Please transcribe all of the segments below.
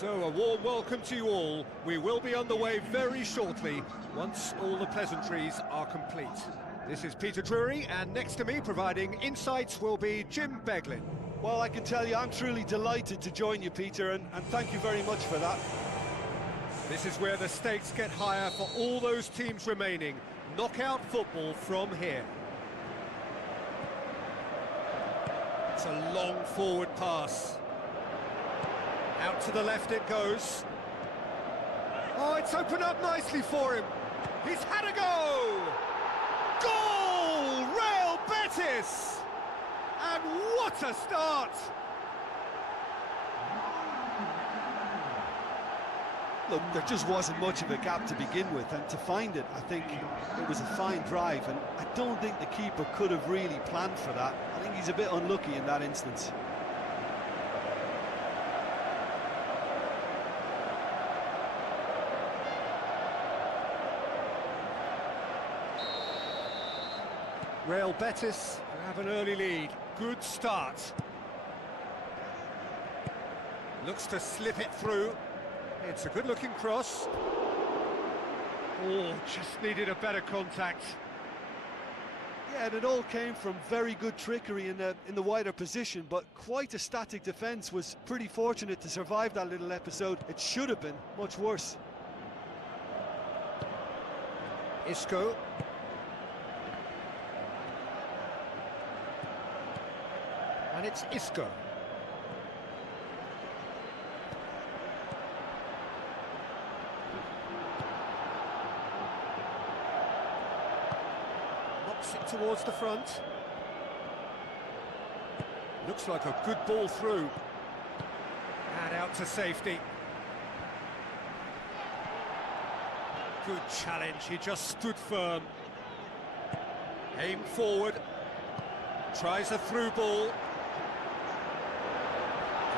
So, a warm welcome to you all. We will be underway very shortly, once all the pleasantries are complete. This is Peter Drury, and next to me, providing insights, will be Jim Beglin. Well, I can tell you, I'm truly delighted to join you, Peter, and thank you very much for that. This is where the stakes get higher for all those teams remaining. Knockout football from here. It's a long forward pass. Out to the left it goes. Oh, it's opened up nicely for him. He's had a go! Goal! Real Betis! And what a start! Look, there just wasn't much of a gap to begin with, and to find it, I think it was a fine drive, and I don't think the keeper could have really planned for that. I think he's a bit unlucky in that instance. Real Betis have an early lead. Good start. Looks to slip it through. It's a good-looking cross. Oh, just needed a better contact. Yeah, and it all came from very good trickery in the wider position, but quite a static defence. Was pretty fortunate to survive that little episode. It should have been much worse. Isco. And it's Isco. Knocks it towards the front. Looks like a good ball through. And out to safety. Good challenge, he just stood firm. Aimed forward. Tries a through ball.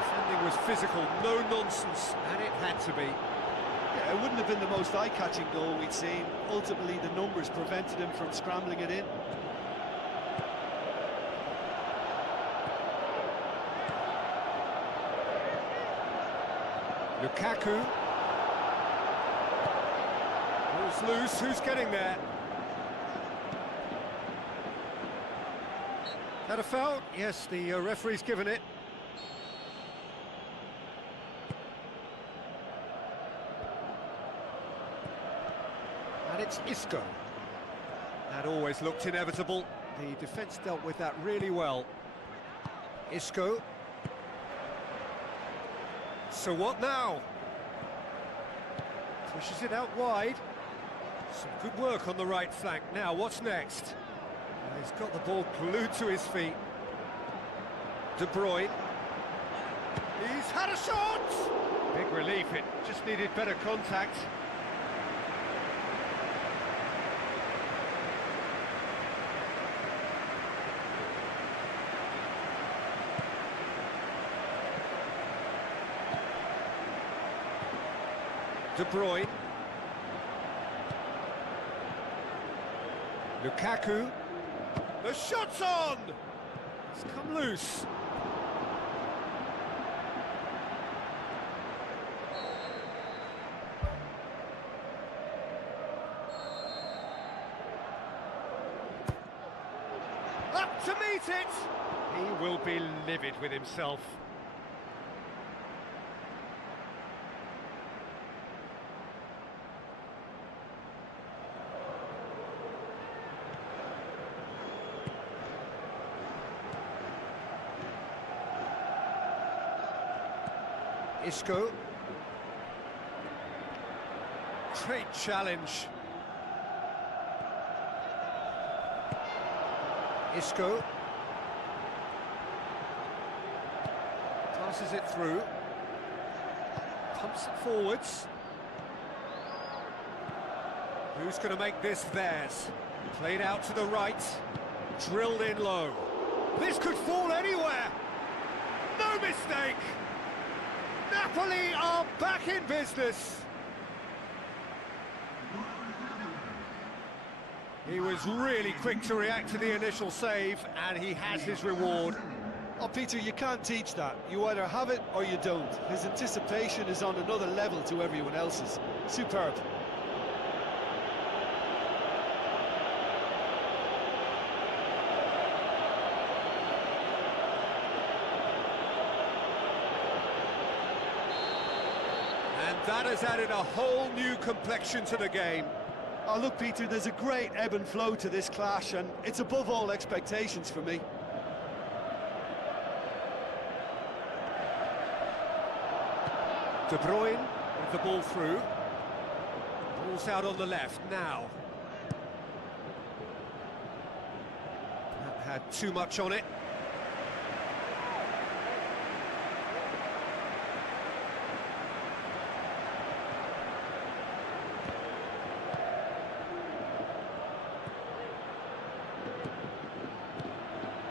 Defending was physical, no nonsense, and it had to be. Yeah, it wouldn't have been the most eye-catching goal we'd seen. Ultimately, the numbers prevented him from scrambling it in. Lukaku. Ball's loose, who's getting there? That a foul? Yes, the referee's given it. And it's Isco. That always looked inevitable. The defence dealt with that really well. Isco. So what now? Pushes it out wide. Some good work on the right flank. Now, what's next? He's got the ball glued to his feet. De Bruyne. He's had a shot! Big relief, it just needed better contact. De Bruyne. Lukaku. The shot's on! It's come loose. Up to meet it! He will be livid with himself. Isco. Great challenge. Isco. Passes it through. Pumps it forwards. Who's going to make this theirs? Played out to the right. Drilled in low. This could fall anywhere. No mistake. Napoli are back in business. He was really quick to react to the initial save, and he has his reward. Oh, Peter, you can't teach that. You either have it or you don't. His anticipation is on another level to everyone else's. Superb. And that has added a whole new complexion to the game. Oh, look, Peter, there's a great ebb and flow to this clash, and it's above all expectations for me. De Bruyne with the ball through. Ball's out on the left now. That had too much on it.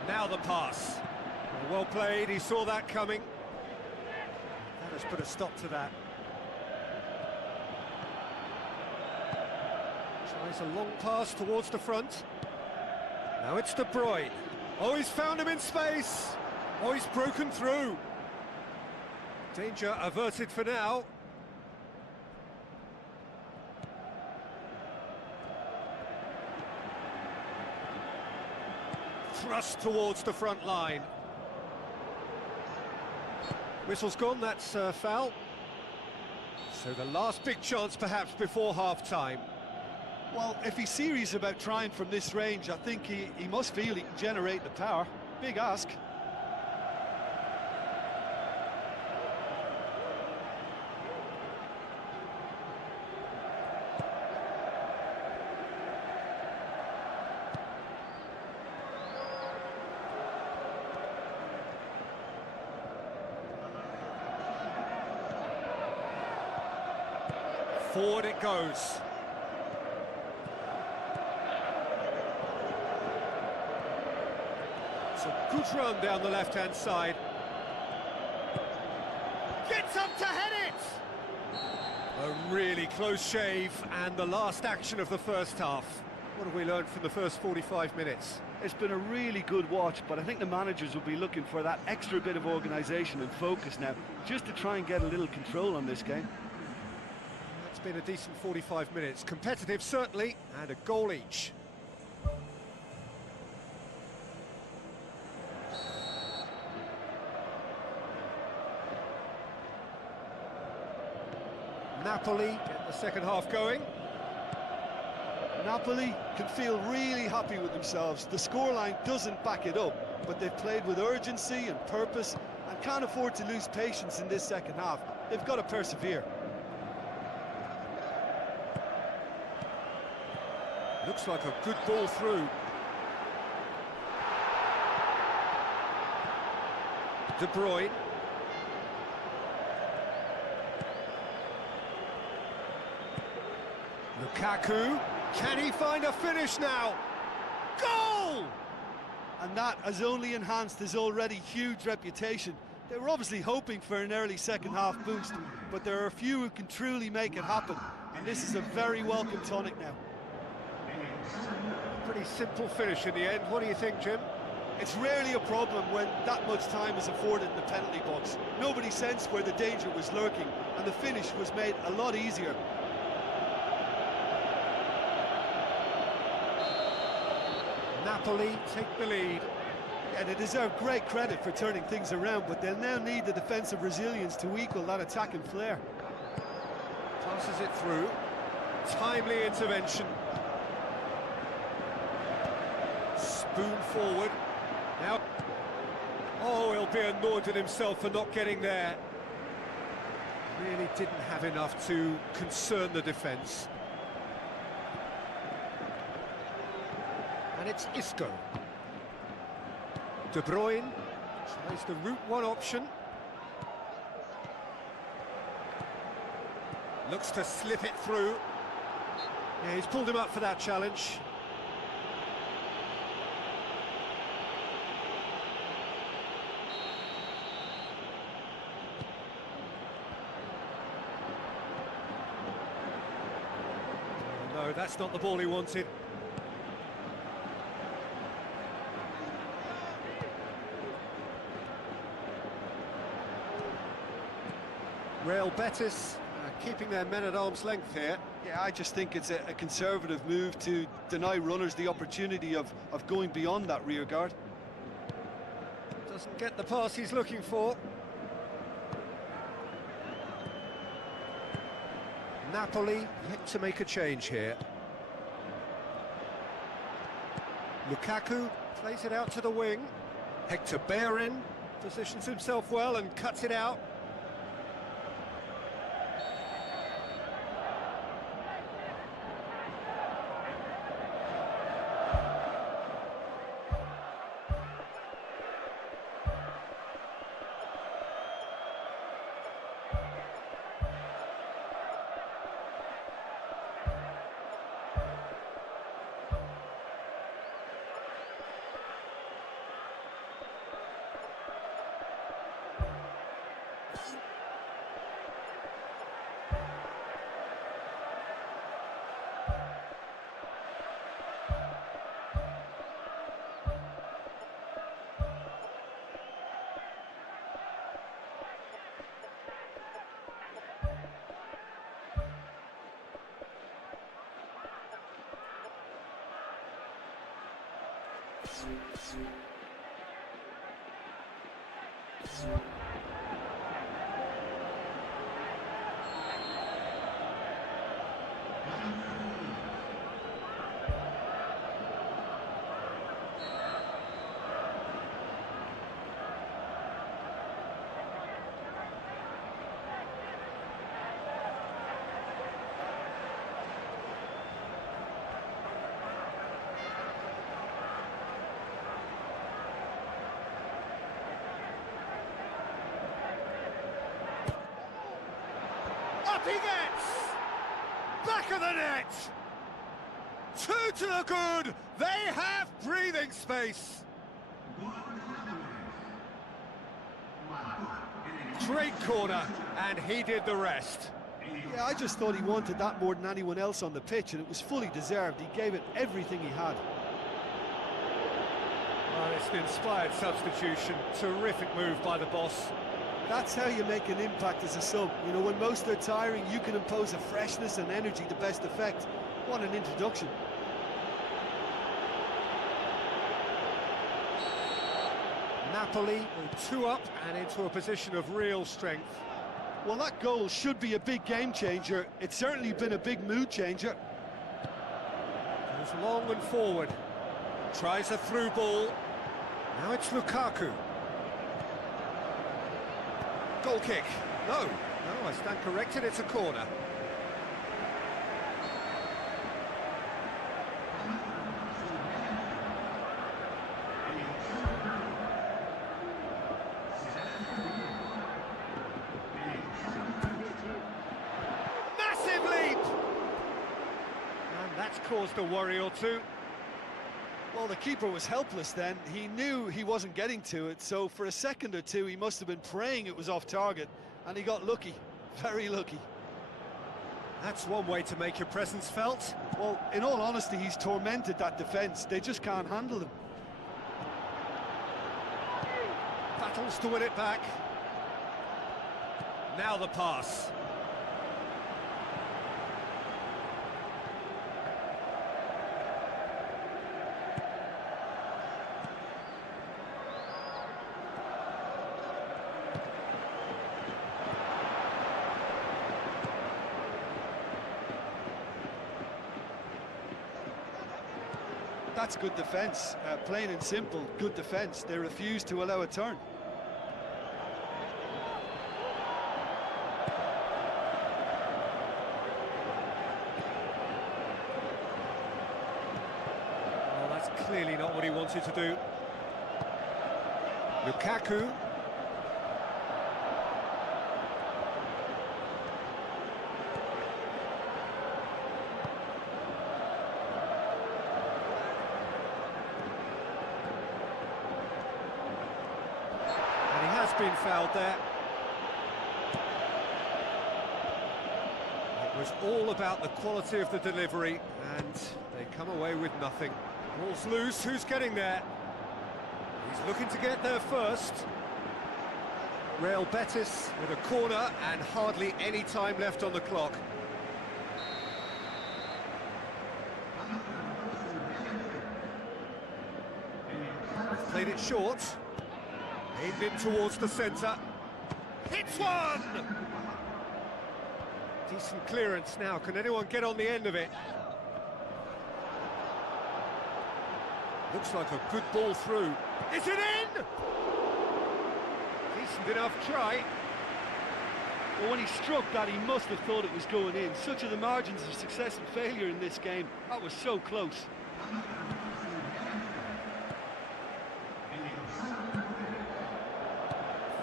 Now the pass. Well played, he saw that coming. That has put a stop to that. Tries a long pass towards the front. Now it's De Bruyne. Oh, he's found him in space. Oh, he's broken through. Danger averted for now. Thrust towards the front line. Whistle's gone, that's foul. So the last big chance perhaps before half-time. Well, if he's serious about trying from this range, I think he must feel he can generate the power. Big ask. Forward it goes. It's a good run down the left-hand side. Gets up to head it! A really close shave, and the last action of the first half. What have we learned from the first 45 minutes? It's been a really good watch, but I think the managers will be looking for that extra bit of organisation and focus now, just to try and get a little control on this game. It's been a decent 45 minutes. Competitive, certainly, and a goal each. Napoli get the second half going. Napoli can feel really happy with themselves. The scoreline doesn't back it up, but they've played with urgency and purpose and can't afford to lose patience in this second half. They've got to persevere. Looks like a good ball through. De Bruyne. Lukaku. Can he find a finish now? Goal! And that has only enhanced his already huge reputation. They were obviously hoping for an early second half boost, but there are a few who can truly make it happen. And this is a very welcome tonic now. Pretty simple finish in the end. What do you think, Jim? It's rarely a problem when that much time is afforded in the penalty box. Nobody sensed where the danger was lurking, and the finish was made a lot easier. Napoli take the lead. Yeah, they deserve great credit for turning things around, but they'll now need the defensive resilience to equal that attacking flair. Passes it through. Timely intervention. Spoon forward. Now, oh, he'll be annoyed at himself for not getting there. Really didn't have enough to concern the defence. And it's Isco. De Bruyne tries the route one option. Looks to slip it through. Yeah, he's pulled him up for that challenge. No, that's not the ball he wanted. Betis keeping their men at arm's length here. Yeah, I just think it's a conservative move to deny runners the opportunity of going beyond that rear guard. Doesn't get the pass he's looking for. Napoli yet to make a change here. Lukaku plays it out to the wing. Hector Bellerin positions himself well and cuts it out. Up he gets! Back of the net! Two to the good! They have breathing space! Great corner, and he did the rest. Yeah, I just thought he wanted that more than anyone else on the pitch, and it was fully deserved. He gave it everything he had. Well, it's an inspired substitution. Terrific move by the boss. That's how you make an impact as a sub. You know, when most are tiring, you can impose a freshness and energy to best effect. What an introduction. Napoli two up and into a position of real strength. Well, that goal should be a big game changer. It's certainly been a big mood changer. Goes long and forward. Tries a through ball. Now it's Lukaku. Goal kick. No, I stand corrected, it's a corner. Massive leap! And that's caused a worry or two. Well, the keeper was helpless then. He knew he wasn't getting to it, so for a second or two he must have been praying it was off target, and he got lucky, very lucky. That's one way to make your presence felt. Well, in all honesty, he's tormented that defence. They just can't handle him. Battles to win it back. Now the pass. That's good defence, plain and simple, good defence. They refuse to allow a turn. Well, that's clearly not what he wanted to do. Lukaku. Been fouled there. It was all about the quality of the delivery, and they come away with nothing. Ball's loose, who's getting there? He's looking to get there first. Real Betis with a corner and hardly any time left on the clock. They've played it short. Aimed in towards the centre. Hits one! Decent clearance now. Can anyone get on the end of it? Looks like a good ball through. Is it in? Decent enough try. Well, when he struck that, he must have thought it was going in. Such are the margins of success and failure in this game. That was so close.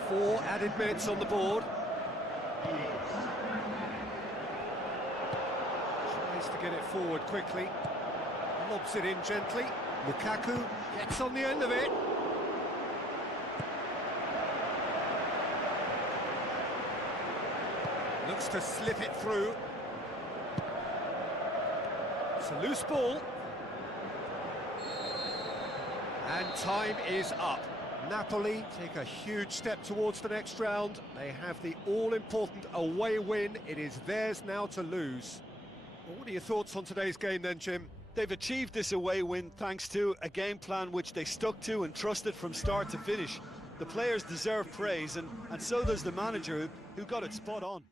Four added minutes on the board. Tries to get it forward quickly. Lobs it in gently. Lukaku gets on the end of it. Looks to slip it through. It's a loose ball. And time is up. Napoli take a huge step towards the next round. They have the all-important away win. It is theirs now to lose. Well, what are your thoughts on today's game then, Jim? They've achieved this away win thanks to a game plan which they stuck to and trusted from start to finish. The players deserve praise, and so does the manager, who got it spot on.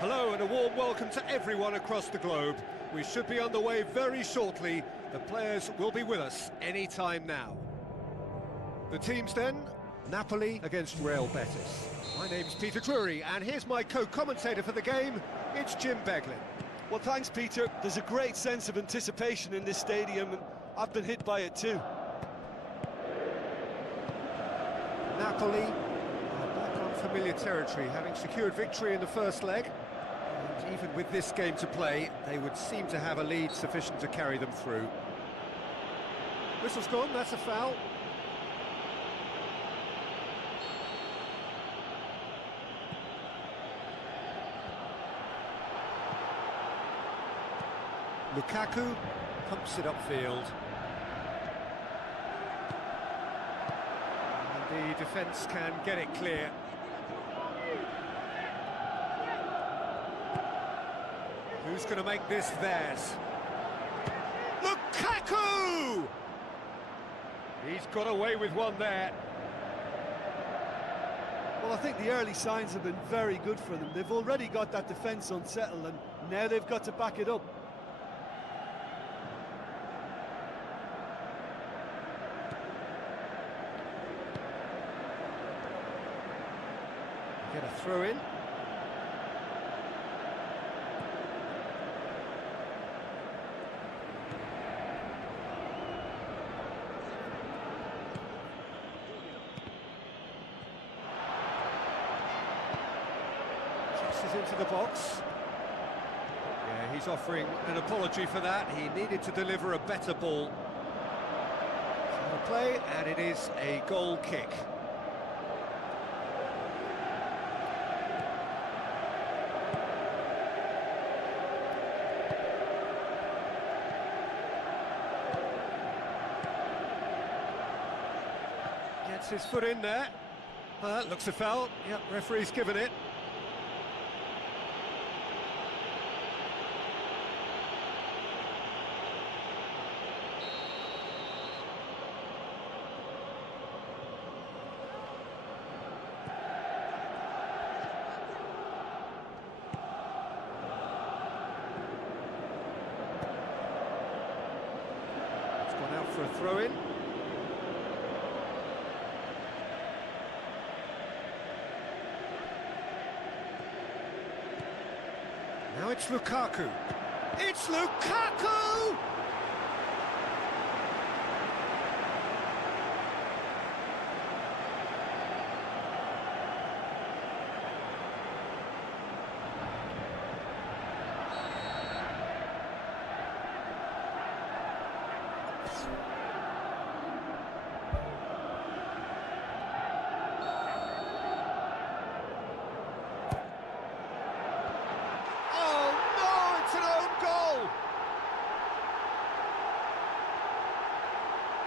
Hello and a warm welcome to everyone across the globe. We should be underway very shortly. The players will be with us any time now. The teams then, Napoli against Real Betis. My name's Peter Drury and here's my co-commentator for the game, it's Jim Beglin. Well, thanks, Peter. There's a great sense of anticipation in this stadium, and I've been hit by it too. Napoli are back on familiar territory, having secured victory in the first leg. And even with this game to play, they would seem to have a lead sufficient to carry them through. Whistle's gone, that's a foul. Lukaku pumps it upfield. And the defence can get it clear. Who's going to make this theirs? Lukaku! He's got away with one there. Well, I think the early signs have been very good for them. They've already got that defence unsettled, and now they've got to back it up. Get a throw in. Chases into the box. Yeah, he's offering an apology for that. He needed to deliver a better ball. So the play, and it is a goal kick. Gets his foot in there. Looks a foul. Yep, referee's given it. It's gone out for a throw-in. Now it's Lukaku. It's Lukaku!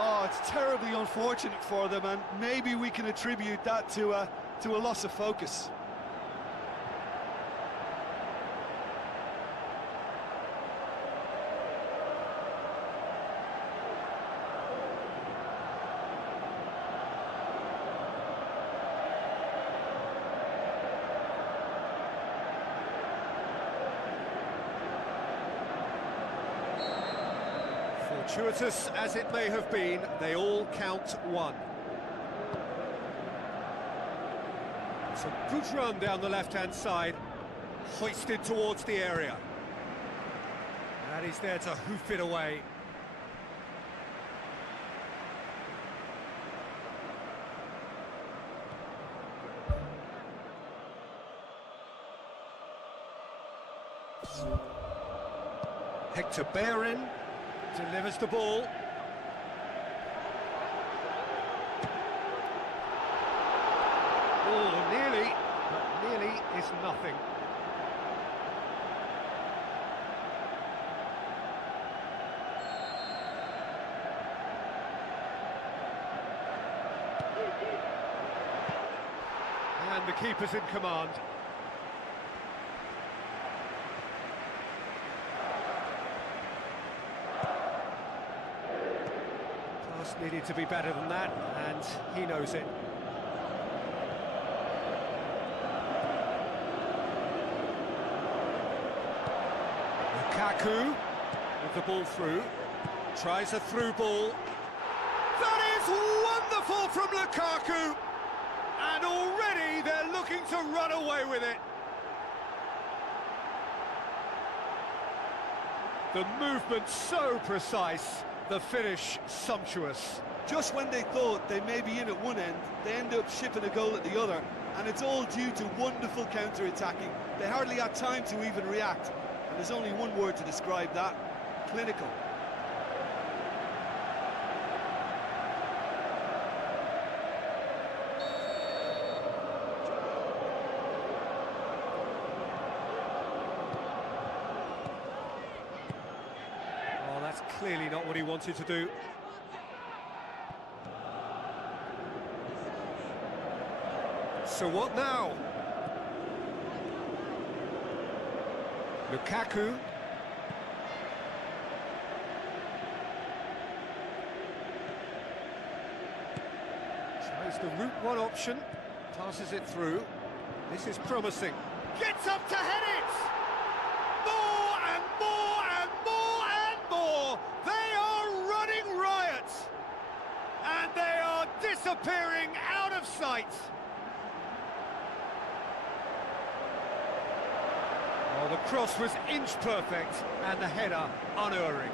Oh, it's terribly unfortunate for them, and maybe we can attribute that to a loss of focus. Fortuitous as it may have been, they all count one. It's a good run down the left-hand side, hoisted towards the area. And he's there to hoof it away. Hector Bellerin delivers the ball. Oh, nearly, but nearly is nothing. And the keeper's in command. Needed to be better than that, and he knows it. Lukaku with the ball through, tries a through ball. That is wonderful from Lukaku, and already they're looking to run away with it. The movement so precise. The finish sumptuous. Just when they thought they may be in at one end, they end up shipping a goal at the other, and it's all due to wonderful counter-attacking. They hardly had time to even react, and there's only one word to describe that: clinical. That's clearly not what he wanted to do. So what now? Lukaku. Tries the route one option, passes it through. This is promising. Gets up to head it! More and more and more and more! They are running riot! And they are disappearing out of sight! Oh, the cross was inch perfect and the header unerring.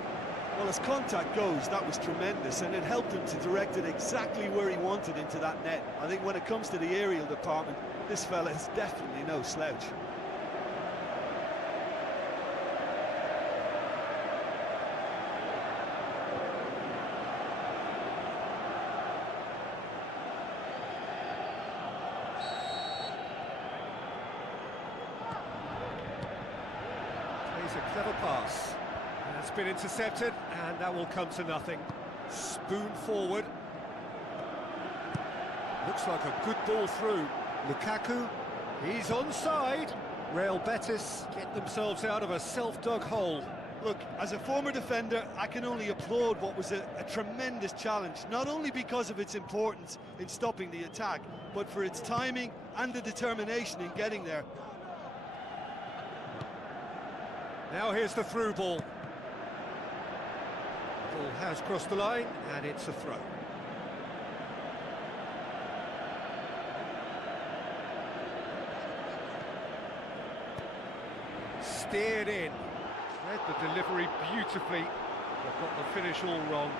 Well, as contact goes, that was tremendous, and it helped him to direct it exactly where he wanted into that net. I think when it comes to the aerial department, this fella is definitely no slouch. Plays a clever pass. That's been intercepted, and that will come to nothing. Spoon forward. looks like a good ball through. Lukaku, he's onside. Real Betis get themselves out of a self-dug hole. Look, as a former defender, I can only applaud what was a tremendous challenge, not only because of its importance in stopping the attack, but for its timing and the determination in getting there. Now here's the through ball. Ball has crossed the line, and it's a throw. Steered in. Read the delivery beautifully, but got the finish all wrong.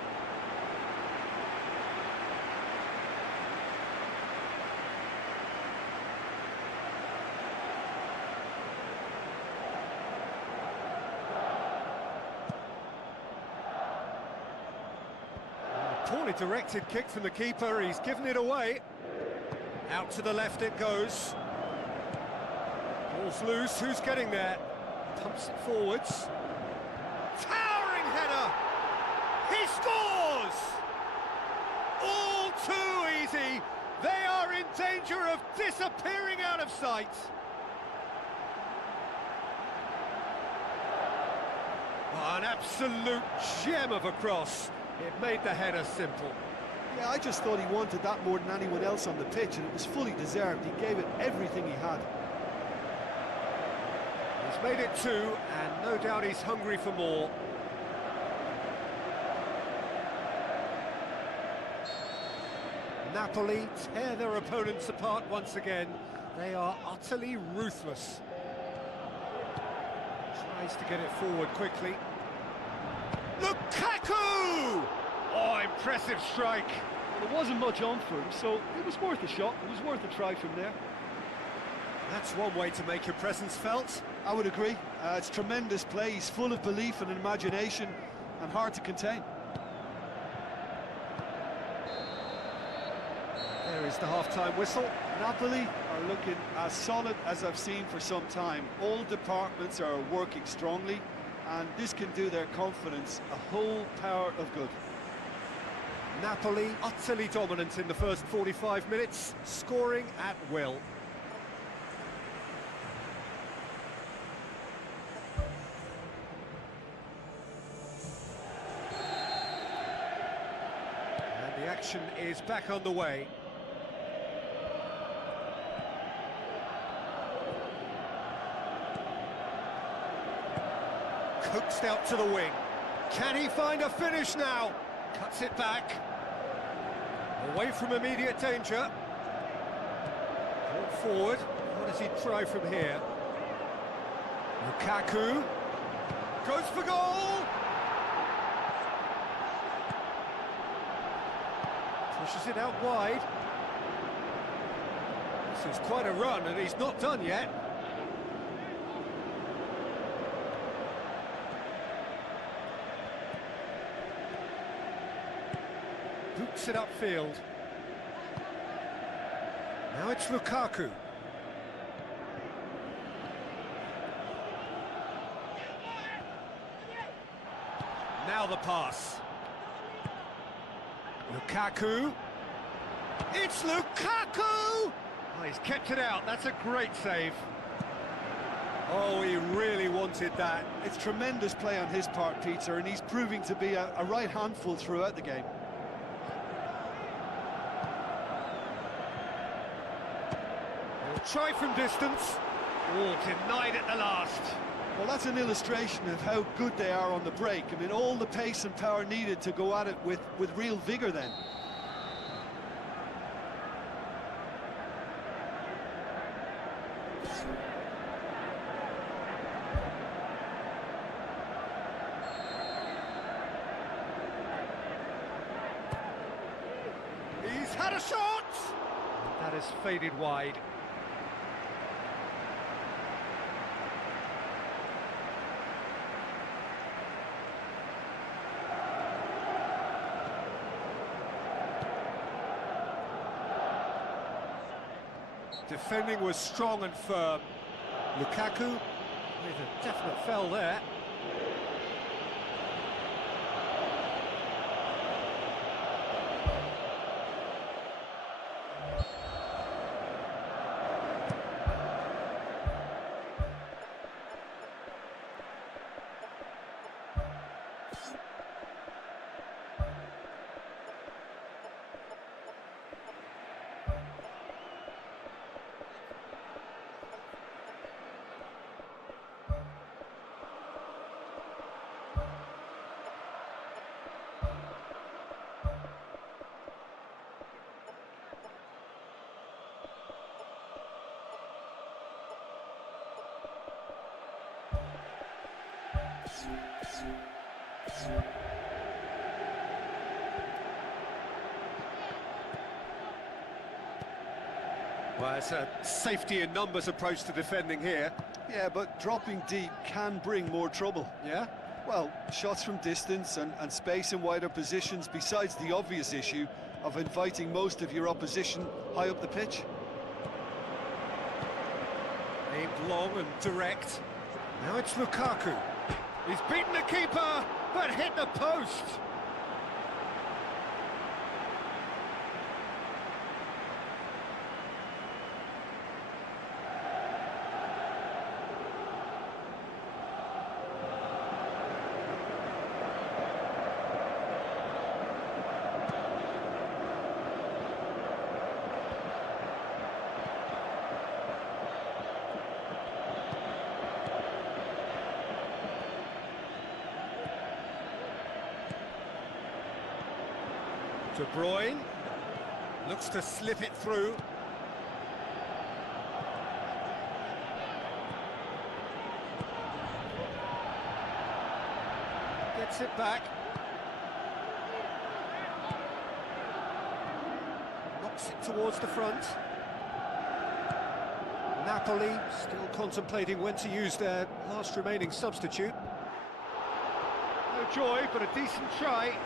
Poorly directed kick from the keeper, he's given it away. Out to the left it goes. Ball's loose, who's getting there? Pumps it forwards. Towering header! He scores! All too easy! They are in danger of disappearing out of sight! Oh, an absolute gem of a cross. It made the header simple. Yeah, I just thought he wanted that more than anyone else on the pitch, and it was fully deserved. He gave it everything he had. He's made it 2, and no doubt he's hungry for more. Napoli tear their opponents apart once again. They are utterly ruthless. Tries to get it forward quickly. Lukaku! Oh, impressive strike. Well, there wasn't much on for him, so it was worth a shot. It was worth a try from there. That's one way to make your presence felt. I would agree. It's tremendous play. He's full of belief and imagination and hard to contain. There is the half-time whistle. Napoli are looking as solid as I've seen for some time. All departments are working strongly, and this can do their confidence a whole power of good. Napoli utterly dominant in the first 45 minutes, scoring at will. And the action is back on the way. Coaxed out to the wing. Can he find a finish now? Cuts it back. Away from immediate danger. Ball forward. What does he try from here? Lukaku. Goes for goal! Pushes it out wide. This is quite a run, and he's not done yet. Boots it upfield. Now it's Lukaku. Now the pass. Lukaku. It's Lukaku! Oh, he's kept it out. That's a great save. Oh, he really wanted that. It's tremendous play on his part, Peter, and he's proving to be a right handful throughout the game. Try from distance. Oh, denied at the last. Well, that's an illustration of how good they are on the break. I mean, all the pace and power needed to go at it with real vigour then. He's had a shot! That has faded wide. Defending was strong and firm. Lukaku with a definite foul there. Well, it's a safety in numbers approach to defending here. Yeah, but dropping deep can bring more trouble. Yeah? Well, shots from distance and space in wider positions, besides the obvious issue of inviting most of your opposition high up the pitch. Aimed long and direct. Now it's Lukaku. He's beaten the keeper, but hit the post. De Bruyne looks to slip it through. Gets it back. Knocks it towards the front. Napoli still contemplating when to use their last remaining substitute. No joy, but a decent try.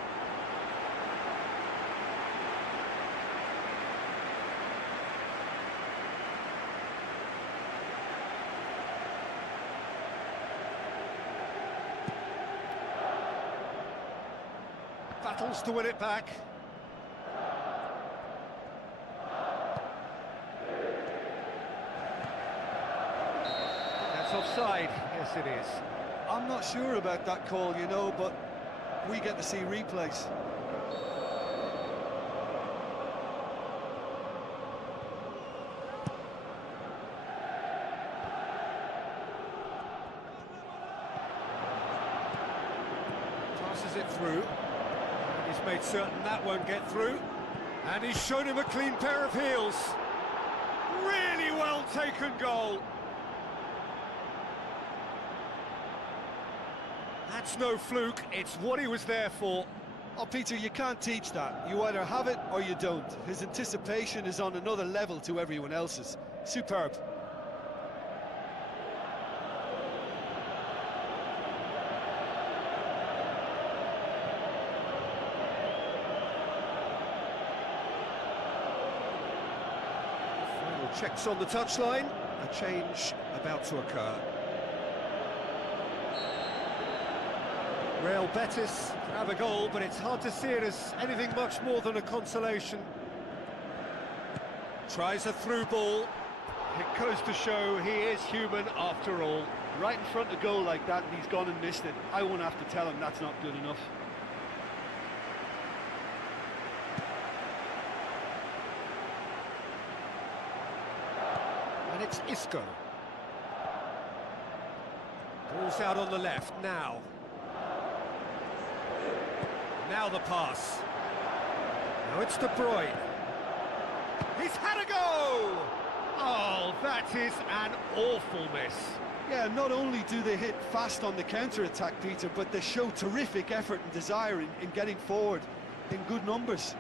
Battles to win it back. That's offside. Yes, it is. I'm not sure about that call, you know, but we get to see replays. Passes it through. He's made certain that won't get through. And he's shown him a clean pair of heels. Really well taken goal. That's no fluke, it's what he was there for. Oh, Peter, you can't teach that. You either have it or you don't. His anticipation is on another level to everyone else's. Superb. Checks on the touchline, a change about to occur. Real Betis have a goal, but it's hard to see it as anything much more than a consolation. Tries a through ball. It goes to show he is human after all. Right in front of goal like that, and he's gone and missed it. I won't have to tell him that's not good enough. And it's Isco. Ball's out on the left now. Now the pass. Now it's De Bruyne. He's had a go! Oh, that is an awful miss. Yeah, not only do they hit fast on the counter-attack, Peter, but they show terrific effort and desire in getting forward in good numbers.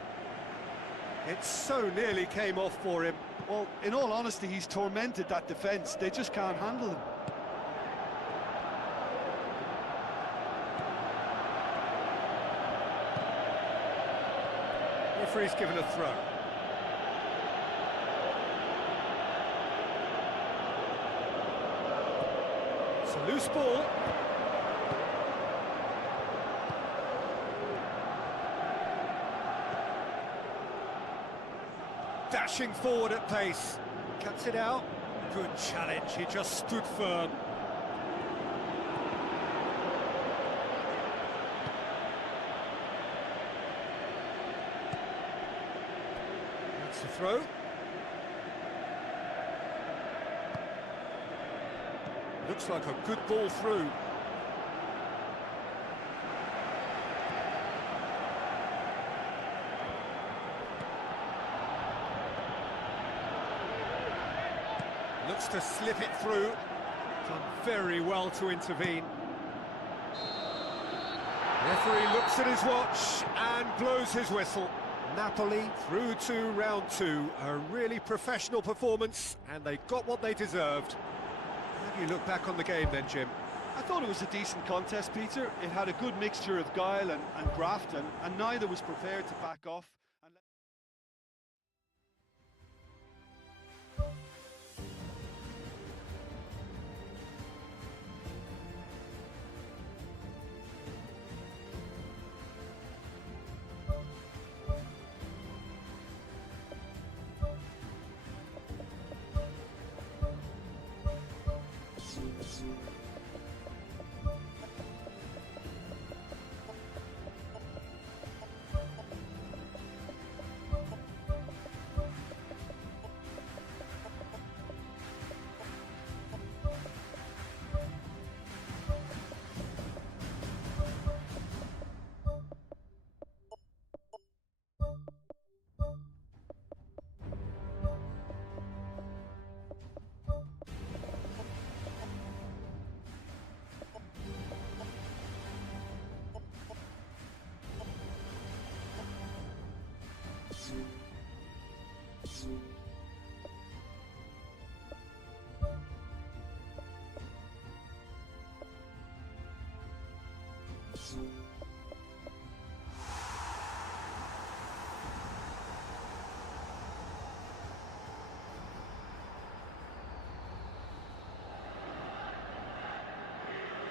It so nearly came off for him. Well, in all honesty, he's tormented that defence. They just can't handle him. Referee's given a throw. It's a loose ball. Dashing forward at pace. Cuts it out. Good challenge. He just stood firm. That's the throw. Looks like a good ball through. Looks to slip it through. Done very well to intervene. Referee looks at his watch and blows his whistle. Napoli through to round two. A really professional performance, and they got what they deserved. How do you look back on the game then, Jim? I thought it was a decent contest, Peter. It had a good mixture of guile and graft, and neither was prepared to back off.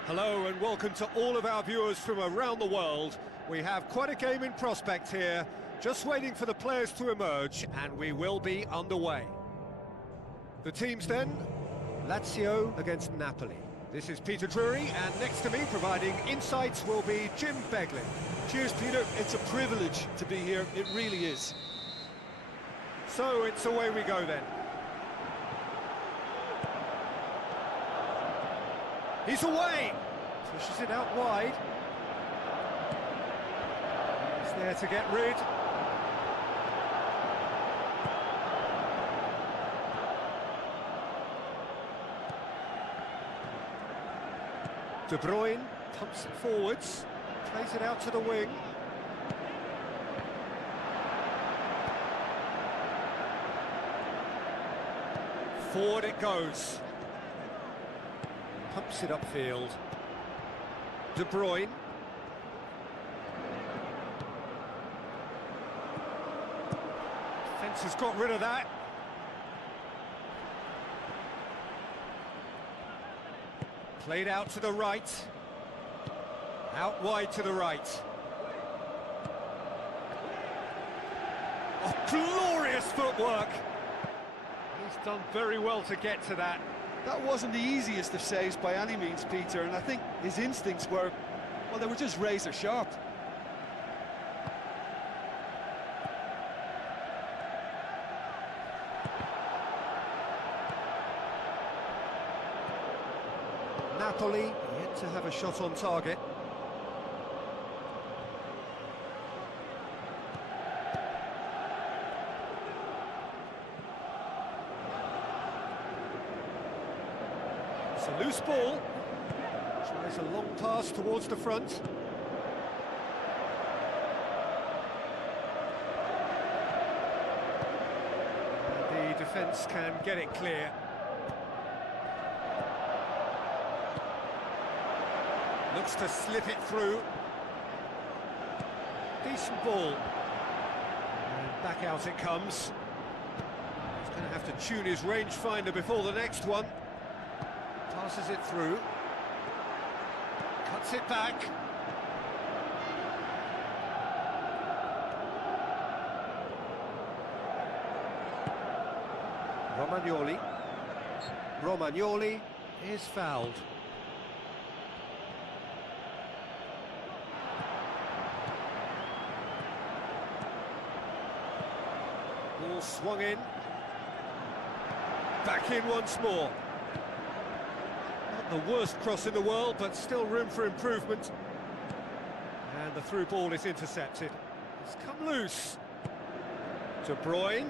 Hello and welcome to all of our viewers from around the world. We have quite a game in prospect here, just waiting for the players to emerge, and we will be underway. The teams then, Lazio against Napoli. This is Peter Drury, and next to me providing insights will be Jim Beglin. Cheers, Peter. It's a privilege to be here. It really is. So it's away we go then. He's away! Pushes it out wide. He's there to get rid. De Bruyne pumps it forwards, plays it out to the wing. Forward it goes. Pumps it upfield. De Bruyne. Defence has got rid of that. Played out to the right. Out wide to the right. Oh, glorious footwork! He's done very well to get to that. That wasn't the easiest of saves by any means, Peter, and I think his instincts were, well, they were just razor sharp. Napoli yet to have a shot on target. It's a loose ball. Tries a long pass towards the front. And the defence can get it clear. Looks to slip it through. Decent ball. And back out it comes. He's going to have to tune his rangefinder before the next one. Passes it through. Cuts it back. Romagnoli is fouled. Ball swung in. Back in once more. Not the worst cross in the world, but still room for improvement. And the through ball is intercepted. It's come loose. De Bruyne.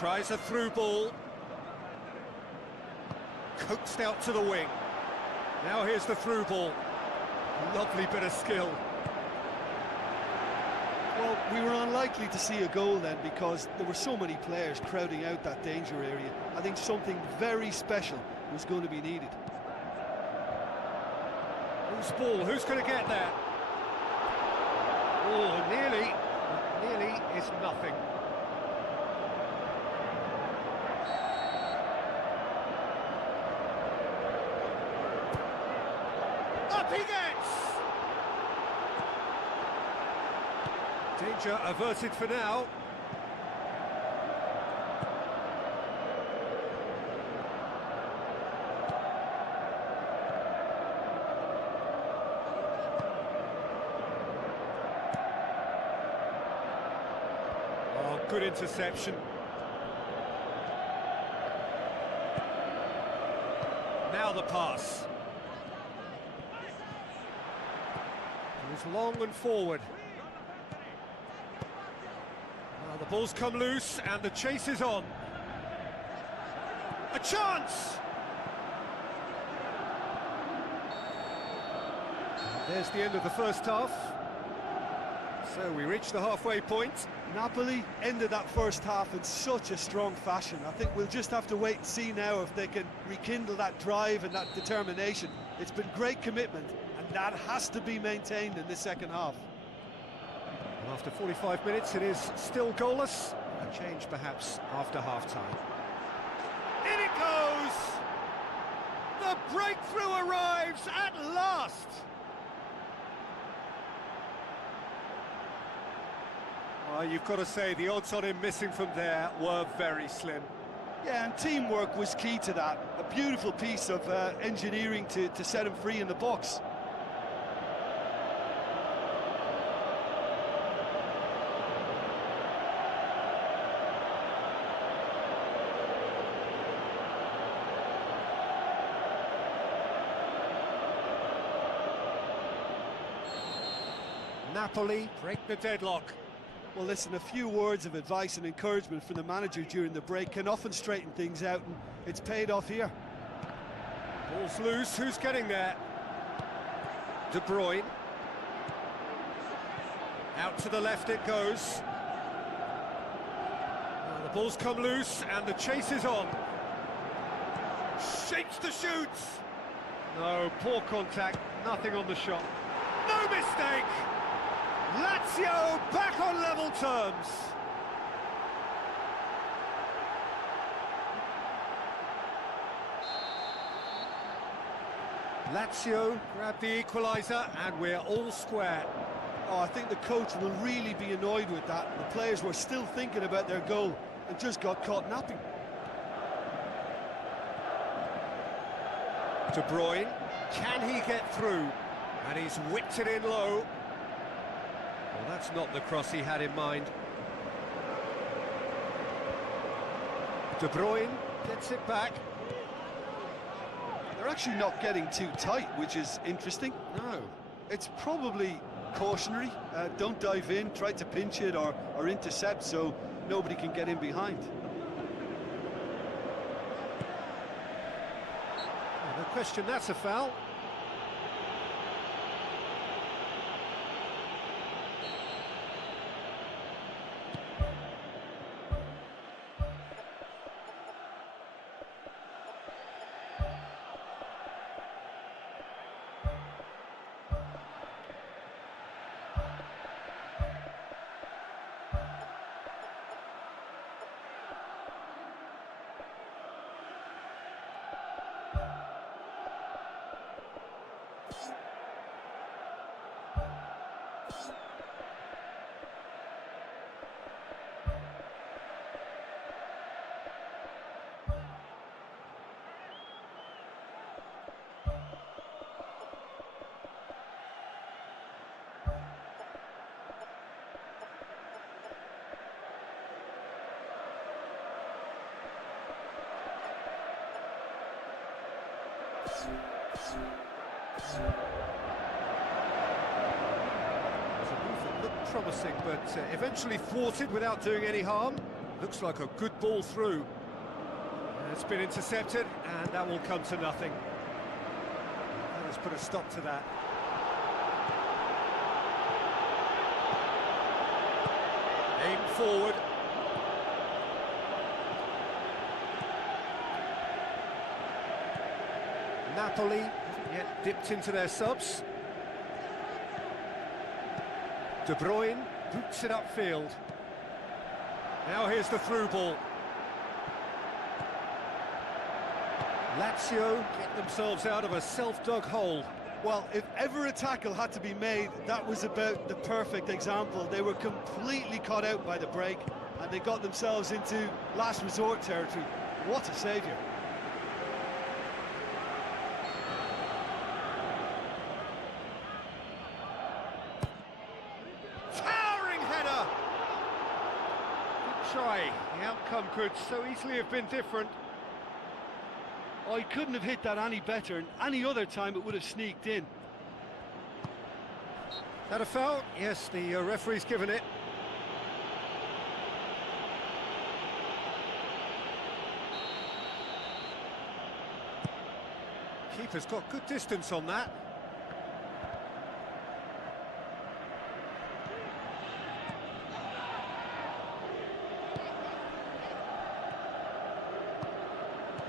Tries a through ball. Coaxed out to the wing. Now here's the through ball. Lovely bit of skill. Well, we were unlikely to see a goal then because there were so many players crowding out that danger area. I think something very special was going to be needed. Who's ball? Who's going to get that? Oh, nearly. Nearly is nothing. Up he gets! Danger averted for now. Oh, good interception. Now the pass. It was long and forward. Now the ball's come loose and the chase is on. A chance! And there's the end of the first half. So we reach the halfway point. Napoli ended that first half in such a strong fashion. I think we'll just have to wait and see now if they can rekindle that drive and that determination. It's been great commitment, and that has to be maintained in this second half. And after 45 minutes, it is still goalless. A change perhaps after half-time. In it goes! The breakthrough arrives at last! You've got to say, the odds on him missing from there were very slim. Yeah, and teamwork was key to that. A beautiful piece of engineering to set him free in the box. Napoli break the deadlock. Well, listen, a few words of advice and encouragement from the manager during the break can often straighten things out, and it's paid off here. Ball's loose, who's getting there? De Bruyne. Out to the left it goes. Well, the ball's come loose and the chase is on. Shapes the shoots. No, poor contact, nothing on the shot. No mistake! Lazio back on level terms. Lazio grab the equaliser and we're all square. Oh, I think the coach will really be annoyed with that. The players were still thinking about their goal and just got caught napping. De Bruyne, can he get through? And he's whipped it in low. Well, that's not the cross he had in mind. De Bruyne gets it back. They're actually not getting too tight, which is interesting. No. It's probably cautionary. Don't dive in, try to pinch it or intercept so nobody can get in behind. No question, that's a foul. It was a move that looked promising, but eventually thwarted without doing any harm. Looks like a good ball through. It's been intercepted, and that will come to nothing. Let's put a stop to that. Aim forward. Napoli haven't yet dipped into their subs. De Bruyne boots it upfield. Now here's the through ball. Lazio get themselves out of a self-dug hole. Well, if ever a tackle had to be made, that was about the perfect example. They were completely caught out by the break, and they got themselves into last resort territory. What a saviour. Towering header! Good try. The outcome could so easily have been different. Oh, he couldn't have hit that any better, and any other time it would have sneaked in. That a foul? Yes, the referee's given it. Keeper's got good distance on that.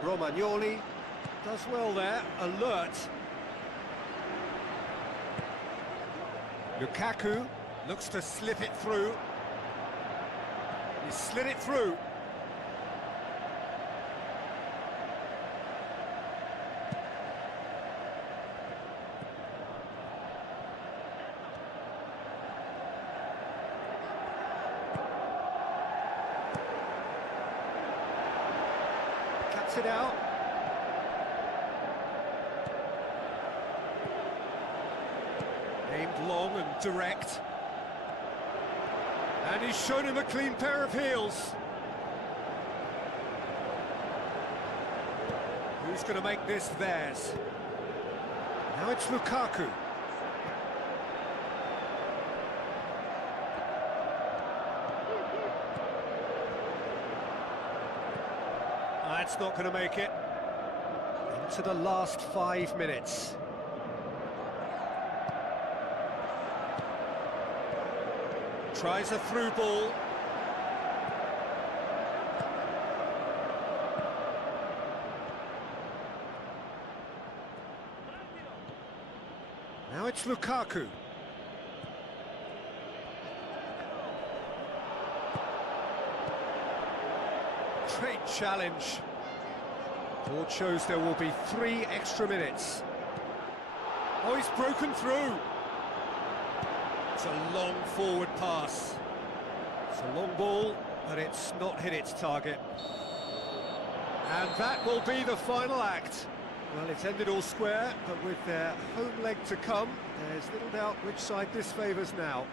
Romagnoli does well there, alert. Lukaku looks to slip it through. He slid it through. Cuts it out. Aimed long and direct. And he's shown him a clean pair of heels. Who's going to make this theirs? Now it's Lukaku. That's not going to make it. Into the last 5 minutes. Tries a through ball. Now it's Lukaku. Great challenge. Board shows there will be 3 extra minutes. Oh, he's broken through. It's a long forward pass. It's a long ball, but it's not hit its target. And that will be the final act. Well, it's ended all square, but with their home leg to come, there's little doubt which side this favours now.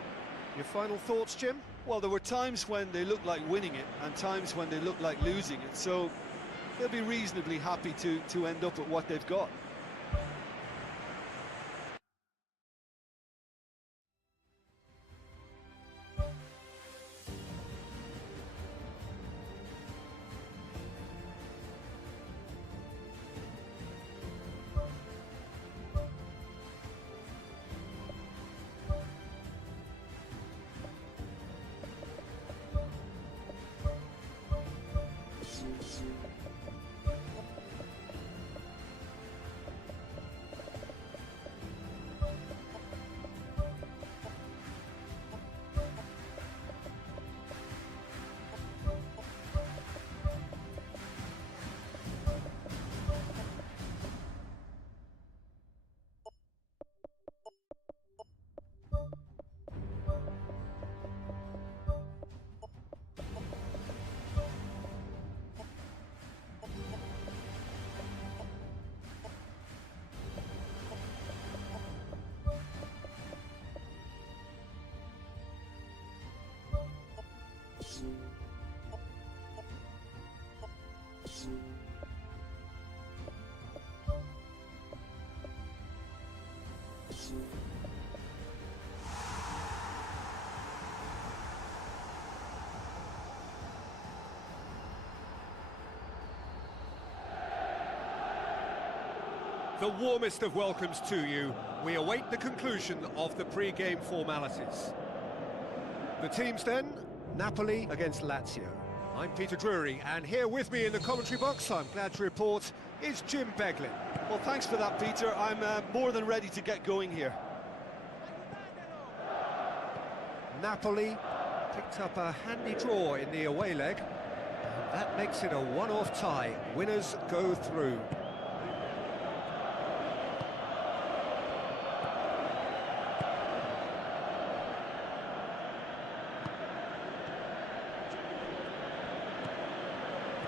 Your final thoughts, Jim? Well, there were times when they looked like winning it and times when they looked like losing it, so they'll be reasonably happy to end up at what they've got. The warmest of welcomes to you. We await the conclusion of the pre-game formalities. The teams then, Napoli against Lazio. I'm Peter Drury, and here with me in the commentary box, I'm glad to report, is Jim Beglin. Well, thanks for that, Peter. I'm more than ready to get going here. Napoli picked up a handy draw in the away leg. That makes it a one-off tie. Winners go through.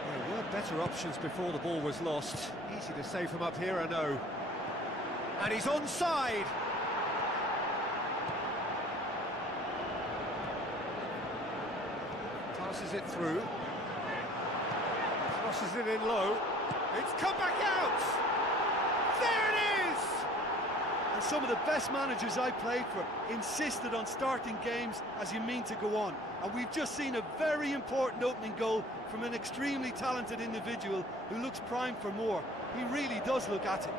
There were better options before the ball was lost. Easy to say from up here, I know. And he's onside! Passes it through. Crosses it in low. It's come back out! There it is! And some of the best managers I played for insisted on starting games as you mean to go on. And we've just seen a very important opening goal from an extremely talented individual who looks primed for more. He really does look at it.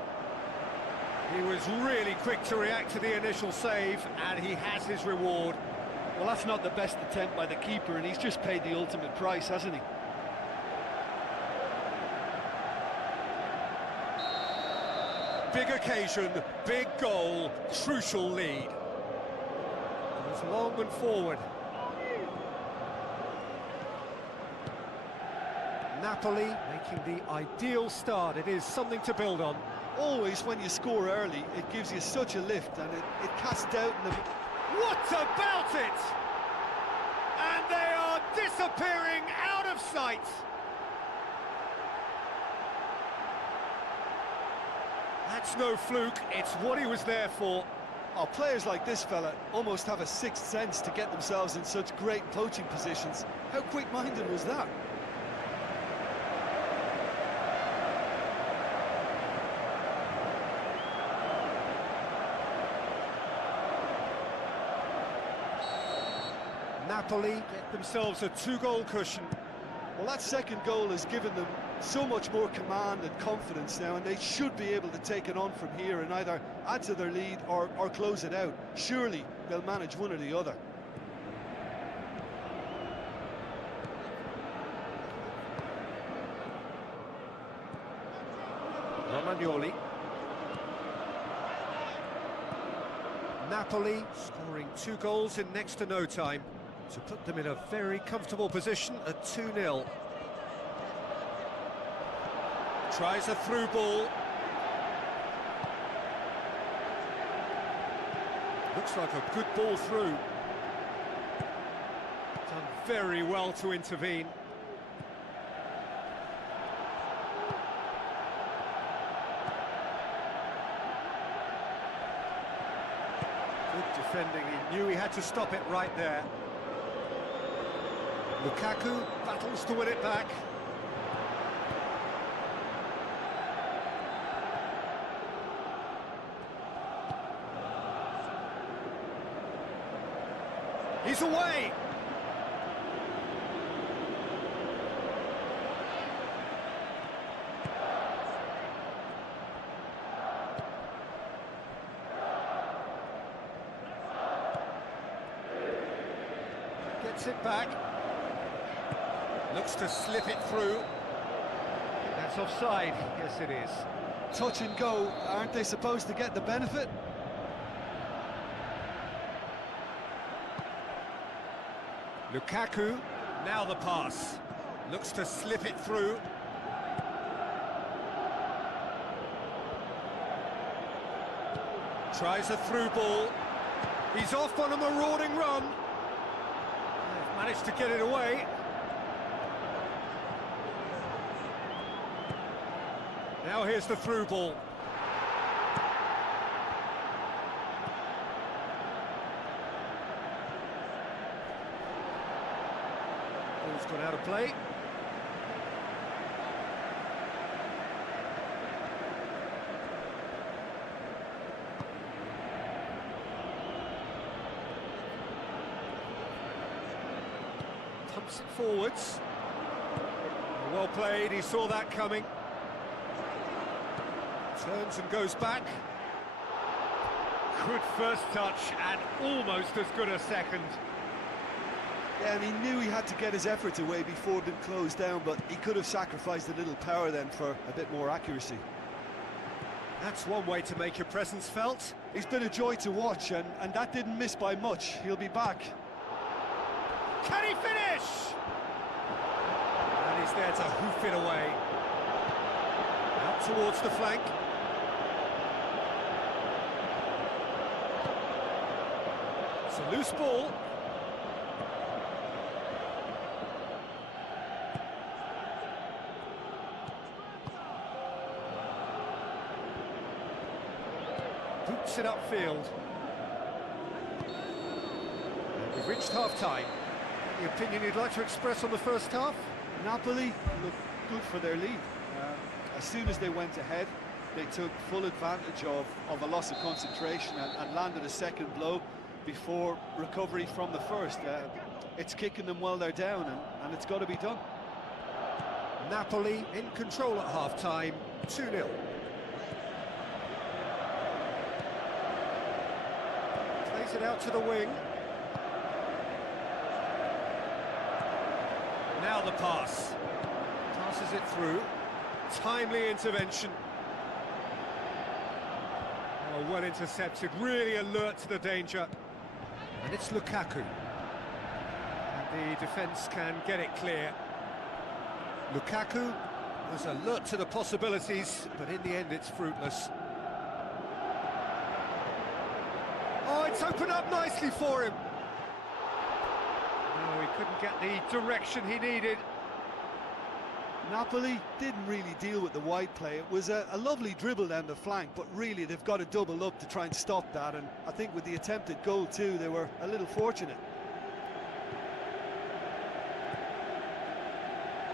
He was really quick to react to the initial save, and he has his reward. Well, that's not the best attempt by the keeper, and he's just paid the ultimate price, hasn't he? Big occasion, big goal, crucial lead. Goes long and forward. Napoli making the ideal start. It is something to build on. Always when you score early, it gives you such a lift, and it casts doubt in the... What about it? And they are disappearing out of sight. That's no fluke, it's what he was there for. Oh, players like this fella almost have a sixth sense to get themselves in such great poaching positions. How quick-minded was that? Napoli get themselves a two-goal cushion. Well, that second goal has given them so much more command and confidence now, and they should be able to take it on from here and either add to their lead or close it out. Surely they'll manage one or the other. Romagnoli. Napoli scoring 2 goals in next to no time to put them in a very comfortable position at 2-0. Tries a through ball. Looks like a good ball through. Done very well to intervene. Good defending, he knew he had to stop it right there. Lukaku battles to win it back. He's away! Gets it back. Looks to slip it through. That's offside. Yes, it is. Touch and go. Aren't they supposed to get the benefit? Lukaku, now the pass. Looks to slip it through. Tries a through ball. He's off on a marauding run. They've managed to get it away. Now here's the through ball. Ball's gone out of play. Pumps it forwards. Well played, he saw that coming. Turns and goes back. Good first touch and almost as good a second. Yeah, and he knew he had to get his efforts away before being closed down, but he could have sacrificed a little power then for a bit more accuracy. That's one way to make your presence felt. He's been a joy to watch, and that didn't miss by much. He'll be back. Can he finish? And he's there to hoof it away. Out towards the flank. It's a loose ball. Boots it upfield. And we've reached half-time. The opinion you'd like to express on the first half? Napoli looked good for their lead. As soon as they went ahead, they took full advantage of a loss of concentration and landed a second blow before recovery from the first. It's kicking them while they're down, and it's got to be done. Napoli in control at half-time, 2-0. Plays it out to the wing. Now the pass. Passes it through. Timely intervention. Oh, well intercepted, really alert to the danger. And it's Lukaku. And the defence can get it clear. Lukaku was alert to the possibilities, but in the end it's fruitless. Oh, it's opened up nicely for him. No, he couldn't get the direction he needed. Napoli didn't really deal with the wide play. It was a lovely dribble down the flank, but really they've got to double up to try and stop that, and I think with the attempted goal too, they were a little fortunate.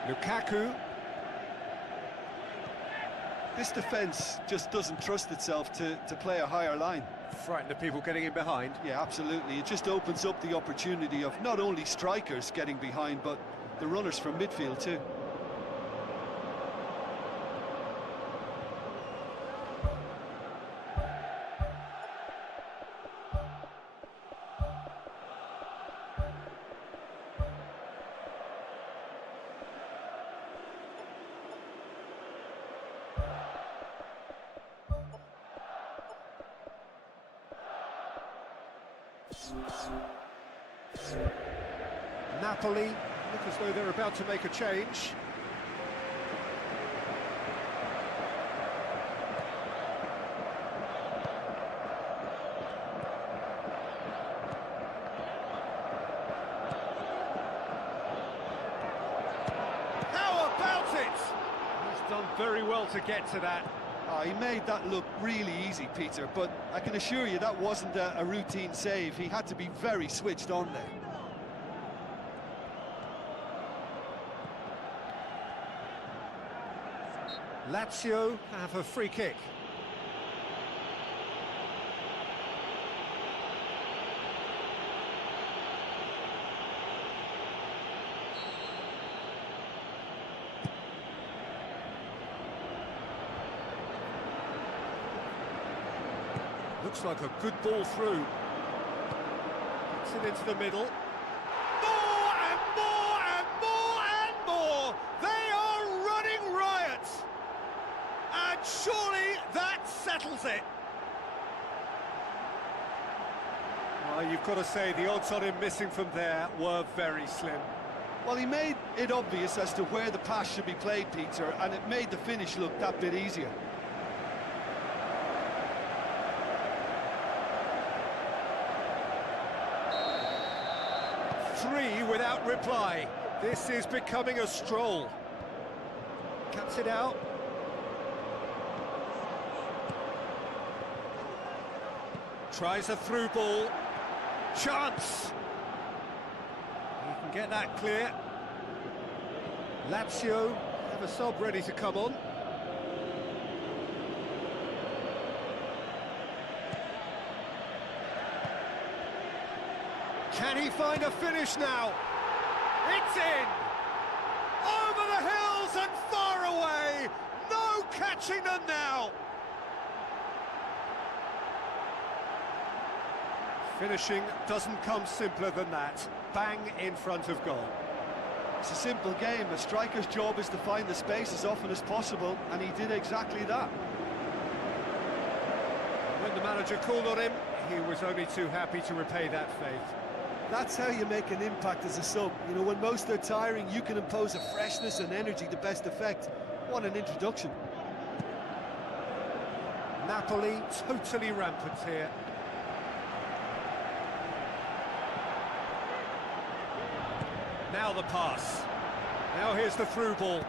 Lukaku. This defence just doesn't trust itself to play a higher line. Frighten the people getting in behind. Yeah, absolutely. It just opens up the opportunity of not only strikers getting behind, but the runners from midfield too. Napoli look as though they're about to make a change. How about it? He's done very well to get to that. Oh, he made that look really easy, Peter, but I can assure you that wasn't a routine save. He had to be very switched on there. Lazio have a free kick. Looks like a good ball through. Gets it into the middle. More and more and more and more! They are running riot! And surely that settles it. Well, you've got to say the odds on him missing from there were very slim. Well, he made it obvious as to where the pass should be played, Peter, and it made the finish look that bit easier. Three without reply. This is becoming a stroll. Cuts it out. Tries a through ball. Chance! He can get that clear. Lazio have a sub ready to come on. Can he find a finish now? It's in! Over the hills and far away! No catching them now! Finishing doesn't come simpler than that. Bang in front of goal. It's a simple game. A striker's job is to find the space as often as possible, and he did exactly that. When the manager called on him, he was only too happy to repay that faith. That's how you make an impact as a sub. You know, when most are tiring, you can impose a freshness and energy to best effect. What an introduction. Napoli totally rampant here. Now the pass. Now here's the through ball.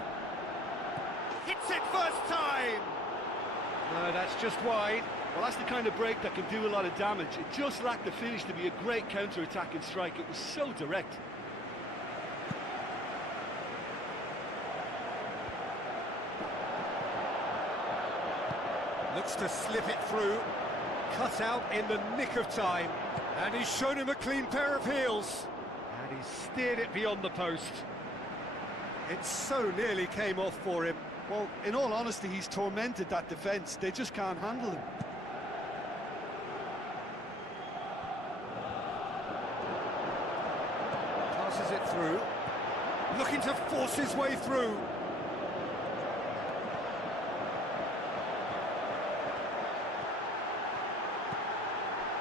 Hits it first time! No, that's just wide. Well, that's the kind of break that can do a lot of damage. It just lacked the finish to be a great counter-attacking strike. It was so direct. Looks to slip it through. Cut out in the nick of time. And he's shown him a clean pair of heels. And he's steered it beyond the post. It so nearly came off for him. Well, in all honesty, he's tormented that defence. They just can't handle him. Passes it through. Looking to force his way through.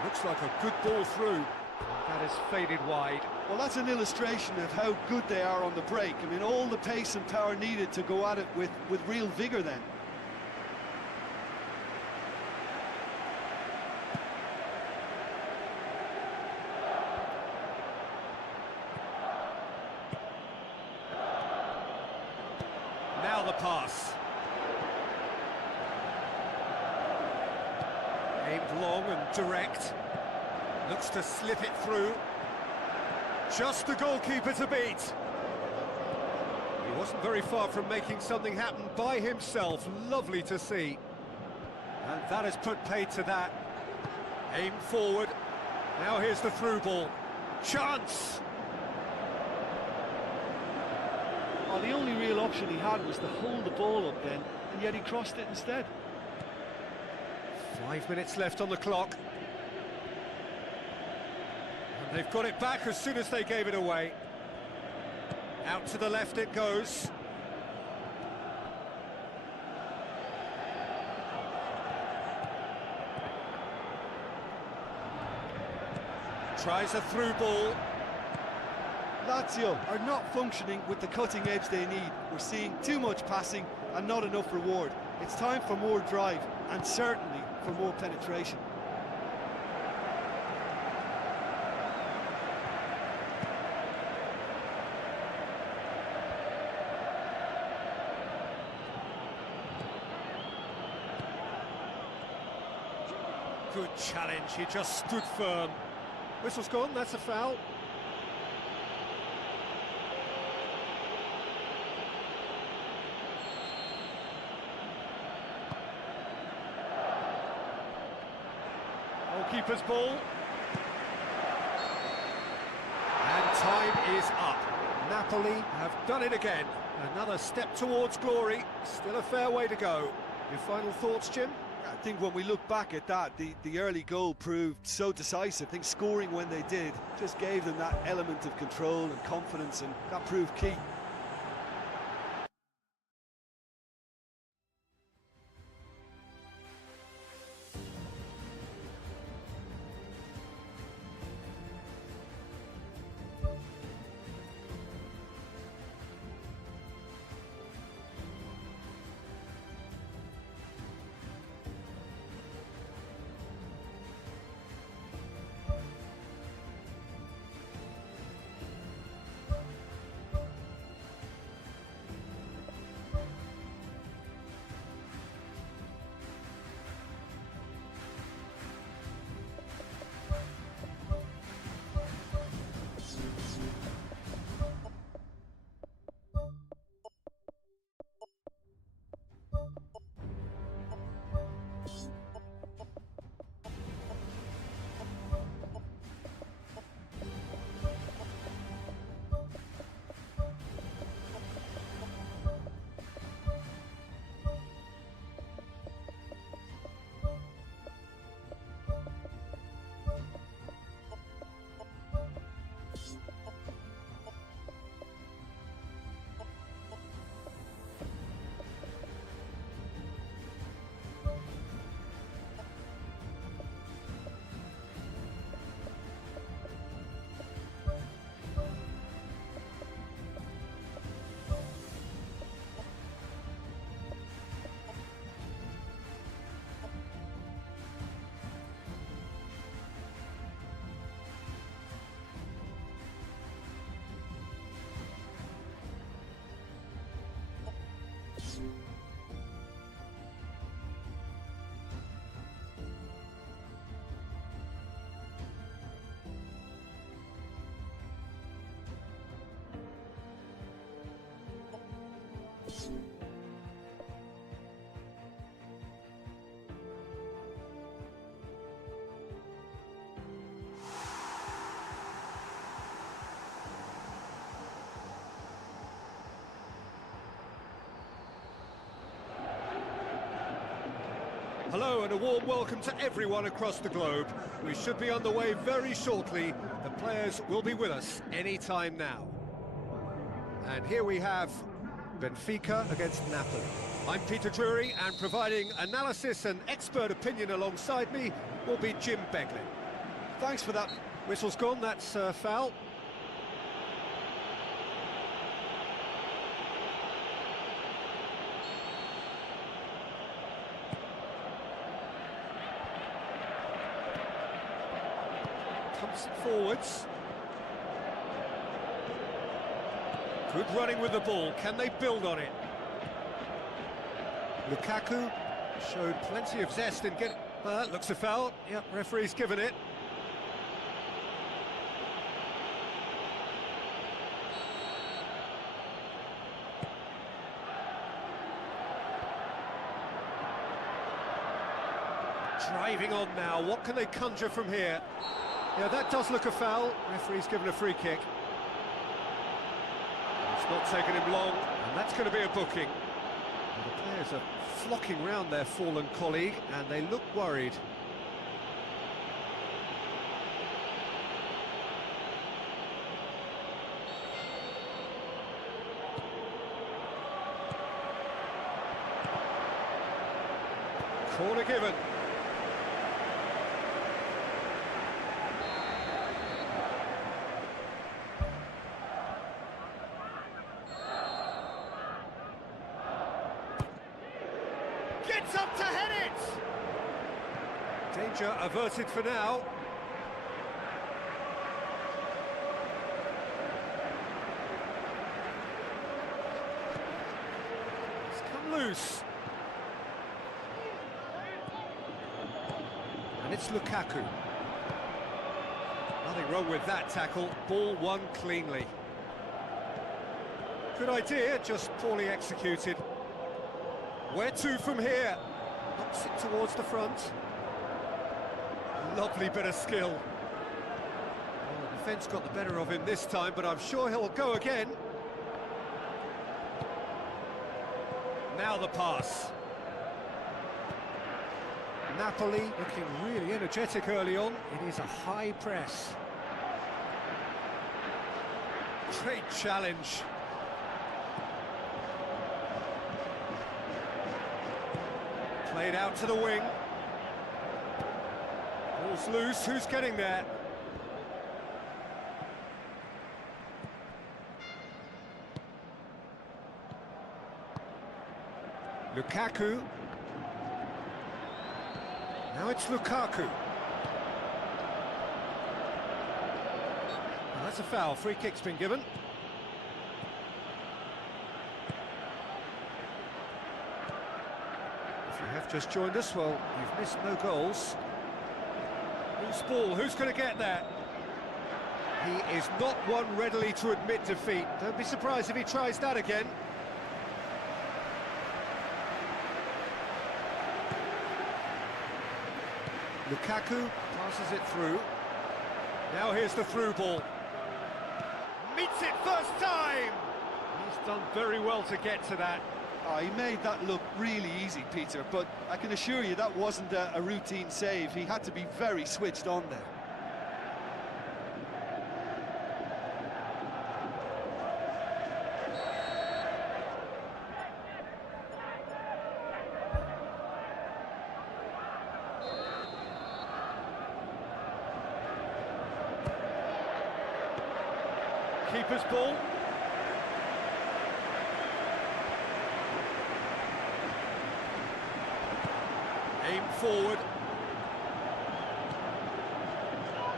Looks like a good ball through. That is faded wide. Well, that's an illustration of how good they are on the break. I mean, all the pace and power needed to go at it with real vigour then. Now the pass. Aimed long and direct. Looks to slip it through. Just the goalkeeper to beat. He wasn't very far from making something happen by himself. Lovely to see. And that has put paid to that. Aimed forward. Now here's the through ball. Chance! Oh, the only real option he had was to hold the ball up then, and yet he crossed it instead. 5 minutes left on the clock. And they've got it back as soon as they gave it away. Out to the left it goes. Tries a through ball. Lazio are not functioning with the cutting edge they need. We're seeing too much passing and not enough reward. It's time for more drive and certainly for more penetration. Good challenge, he just stood firm. Whistle's gone, that's a foul. Goalkeeper's ball. And time is up. Napoli have done it again. Another step towards glory. Still a fair way to go. Your final thoughts, Jim? I think when we look back at that, the early goal proved so decisive. I think scoring when they did just gave them that element of control and confidence, and that proved key. Hello and a warm welcome to everyone across the globe. We should be on the way very shortly. The players will be with us any time now. And here we have Benfica against Napoli. I'm Peter Drury, and providing analysis and expert opinion alongside me will be Jim Beglin. Thanks for that. Whistle's gone, that's foul. Pumps it forwards. Good running with the ball. Can they build on it? Lukaku showed plenty of zest in getting... looks a foul. Yep, referee's given it. Driving on now. What can they conjure from here? Yeah, that does look a foul. Referee's given a free kick. It's not taken him long, and that's going to be a booking. Well, the players are flocking round their fallen colleague, and they look worried. Corner given. Gets up to head it! Danger averted for now. It's come loose. And it's Lukaku. Nothing wrong with that tackle. Ball won cleanly. Good idea, just poorly executed. Where to from here? Knocks it towards the front. Lovely bit of skill. Well, the defence got the better of him this time, but I'm sure he'll go again. Now the pass. Napoli looking really energetic early on. It is a high press. Great challenge. Played out to the wing. Ball's loose, who's getting there? Lukaku. Now it's Lukaku. Well, that's a foul, free kick's been given. If you have just joined us, well, you've missed no goals. Loose ball, who's going to get there? He is not one readily to admit defeat. Don't be surprised if he tries that again. Lukaku passes it through. Now here's the through ball. Meets it first time! He's done very well to get to that. Oh, he made that look really easy, Peter, but I can assure you that wasn't a routine save. He had to be very switched on there. Keeper's ball. Aim forward.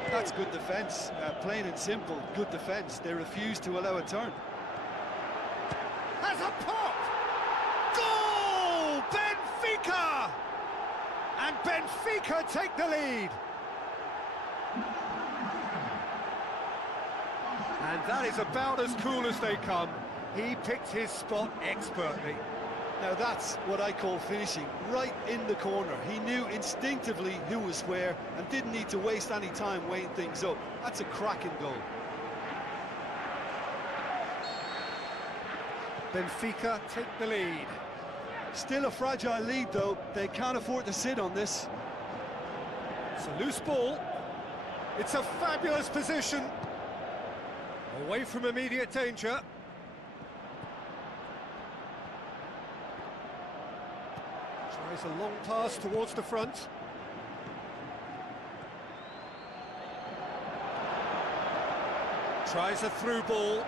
That's good defence, plain and simple, good defence. They refuse to allow a turn. Has a pop! Goal! Benfica! And Benfica take the lead. And that is about as cool as they come. He picked his spot expertly. Now that's what I call finishing, right in the corner. He knew instinctively who was where and didn't need to waste any time weighing things up. That's a cracking goal. Benfica take the lead. Still a fragile lead, though. They can't afford to sit on this. It's a loose ball. It's a fabulous position. Away from immediate danger. Tries a long pass towards the front. Tries a through ball.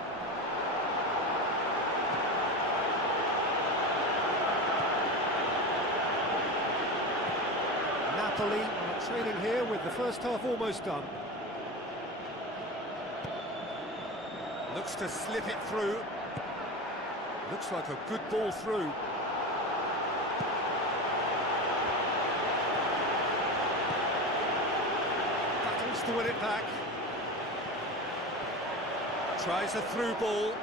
Napoli are trailing here with the first half almost done. Looks to slip it through. Looks like a good ball through. Battles to win it back. Tries a through ball.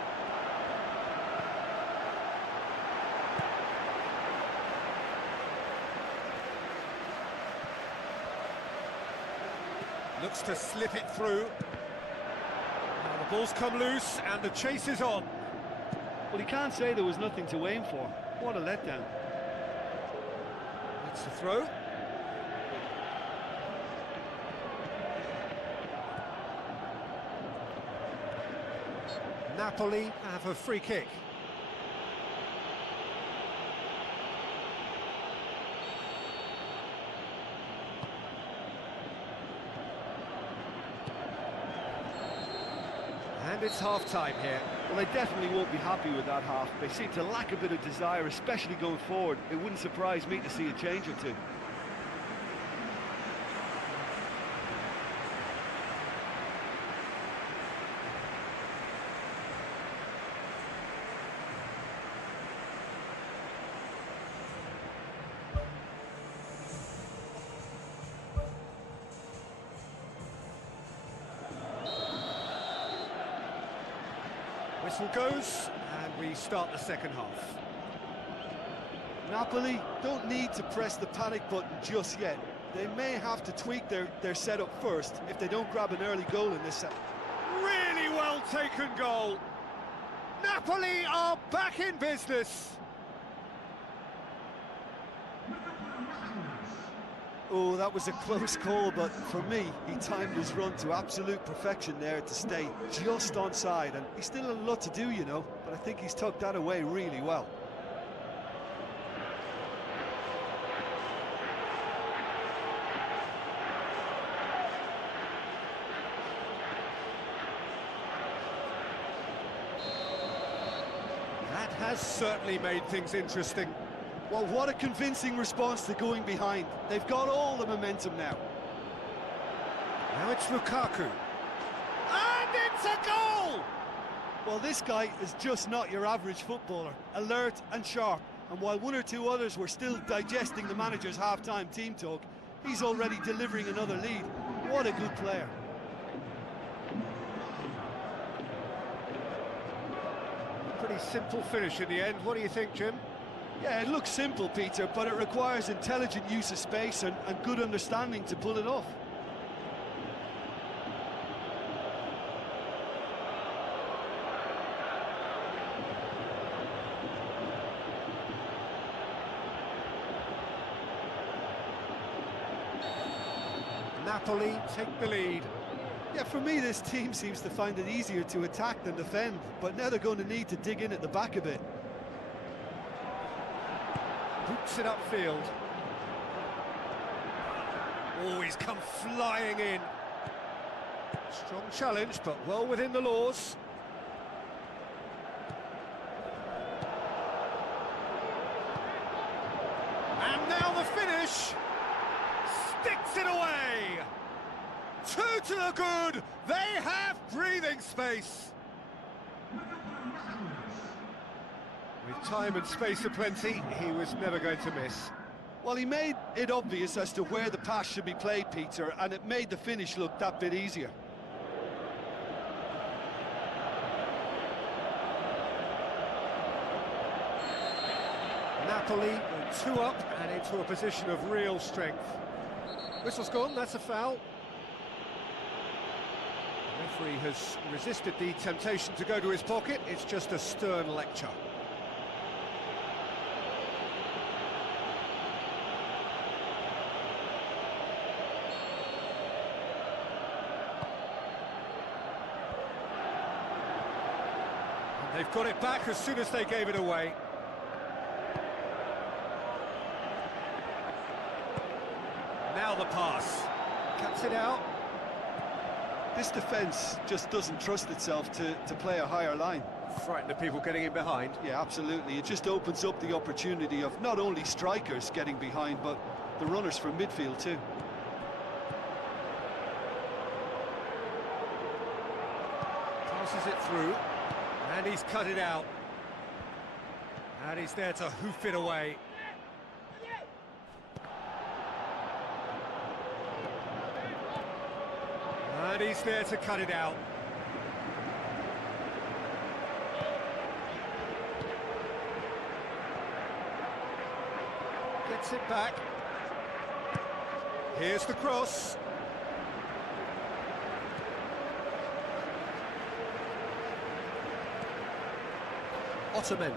Looks to slip it through. Now the ball's come loose and the chase is on. Well, he can't say there was nothing to aim for. What a letdown. It's a throw. Napoli have a free kick. And it's half-time here. Well, they definitely won't be happy with that half. They seem to lack a bit of desire, especially going forward. It wouldn't surprise me to see a change or two. Whistle goes, and we start the second half. Napoli don't need to press the panic button just yet. They may have to tweak their setup first if they don't grab an early goal in this set. Really well taken goal. Napoli are back in business. Oh, that was a close call, but for me, he timed his run to absolute perfection there to stay just onside, and he's still a lot to do, you know, but I think he's tucked that away really well. That has certainly made things interesting. Well, what a convincing response to going behind. They've got all the momentum now. Now it's Lukaku. And it's a goal! Well, this guy is just not your average footballer. Alert and sharp. And while one or two others were still digesting the manager's half-time team talk, he's already delivering another lead. What a good player. Pretty simple finish in the end. What do you think, Jim? Yeah, it looks simple, Peter, but it requires intelligent use of space and good understanding to pull it off. Napoli take the lead. Yeah, for me, this team seems to find it easier to attack than defend, but now they're going to need to dig in at the back a bit. Boots it upfield. Oh, he's come flying in. Strong challenge, but well within the laws. And now the finish. Sticks it away. Two to the good. They have breathing space. With time and space aplenty, he was never going to miss. Well, he made it obvious as to where the pass should be played, Peter, and it made the finish look that bit easier. Napoli go 2 up and into a position of real strength. Whistle's gone, that's a foul. The referee has resisted the temptation to go to his pocket. It's just a stern lecture. They've got it back as soon as they gave it away. Now the pass. Cuts it out. This defence just doesn't trust itself to play a higher line. Frightened of people getting in behind. Yeah, absolutely. It just opens up the opportunity of not only strikers getting behind, but the runners from midfield too. Passes it through, and he's cut it out. And he's there to hoof it away. And he's there to cut it out. Gets it back. Here's the cross. Otamendi.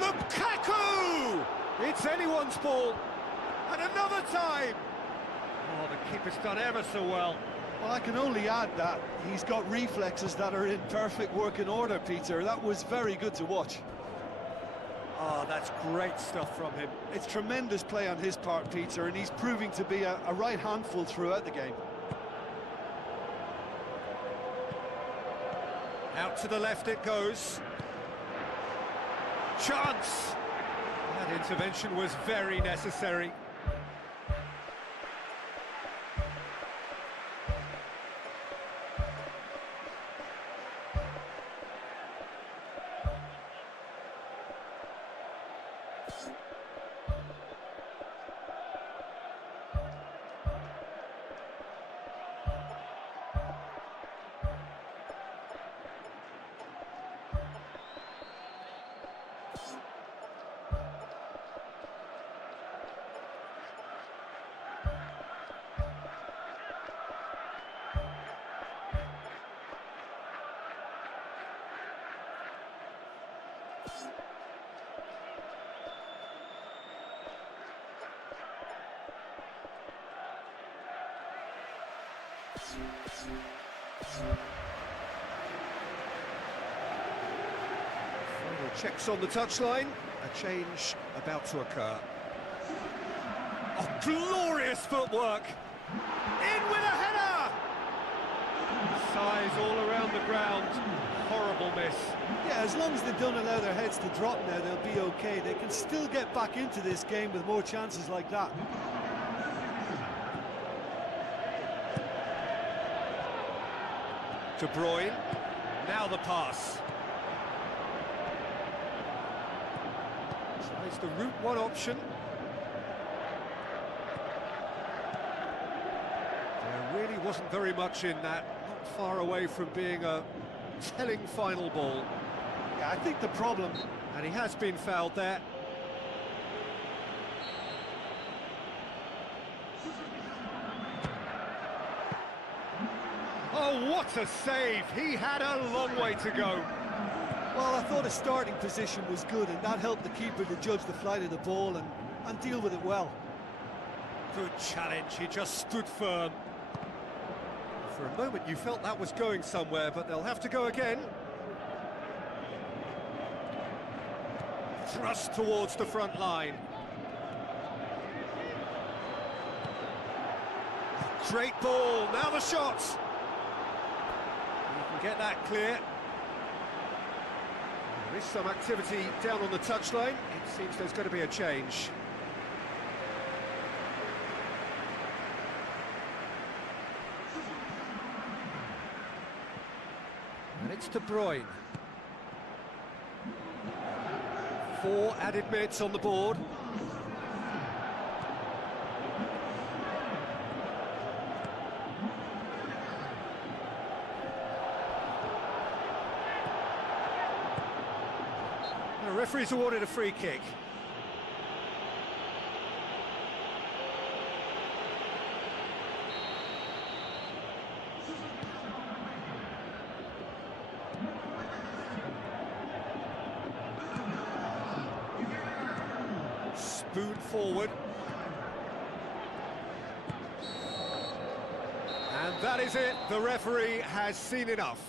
Lukaku! It's anyone's ball. And another time. Oh, the keeper's done ever so well. Well, I can only add that he's got reflexes that are in perfect working order, Peter. That was very good to watch. Oh, that's great stuff from him. It's tremendous play on his part, Peter, and he's proving to be a right handful throughout the game. Out to the left it goes. Chance! That intervention was very necessary. Final checks on the touchline. A change about to occur. Oh, glorious footwork! In with a header! Size all around the ground. Horrible miss. Yeah, as long as they don't allow their heads to drop now, they'll be okay. They can still get back into this game with more chances like that. De Bruyne, now the pass. Tries the route one option. There really wasn't very much in that, not far away from being a telling final ball. Yeah, I think the problem... And he has been fouled there. Oh, what a save! He had a long way to go. Well, I thought his starting position was good, and that helped the keeper to judge the flight of the ball and deal with it well. Good challenge, he just stood firm. For a moment you felt that was going somewhere, but they'll have to go again. Thrust towards the front line. Great ball, now the shot! Get that clear. There is some activity down on the touchline. It seems there's going to be a change. And it's De Bruyne. 4 added minutes on the board. The referee's awarded a free kick. Spoon forward. And that is it. The referee has seen enough.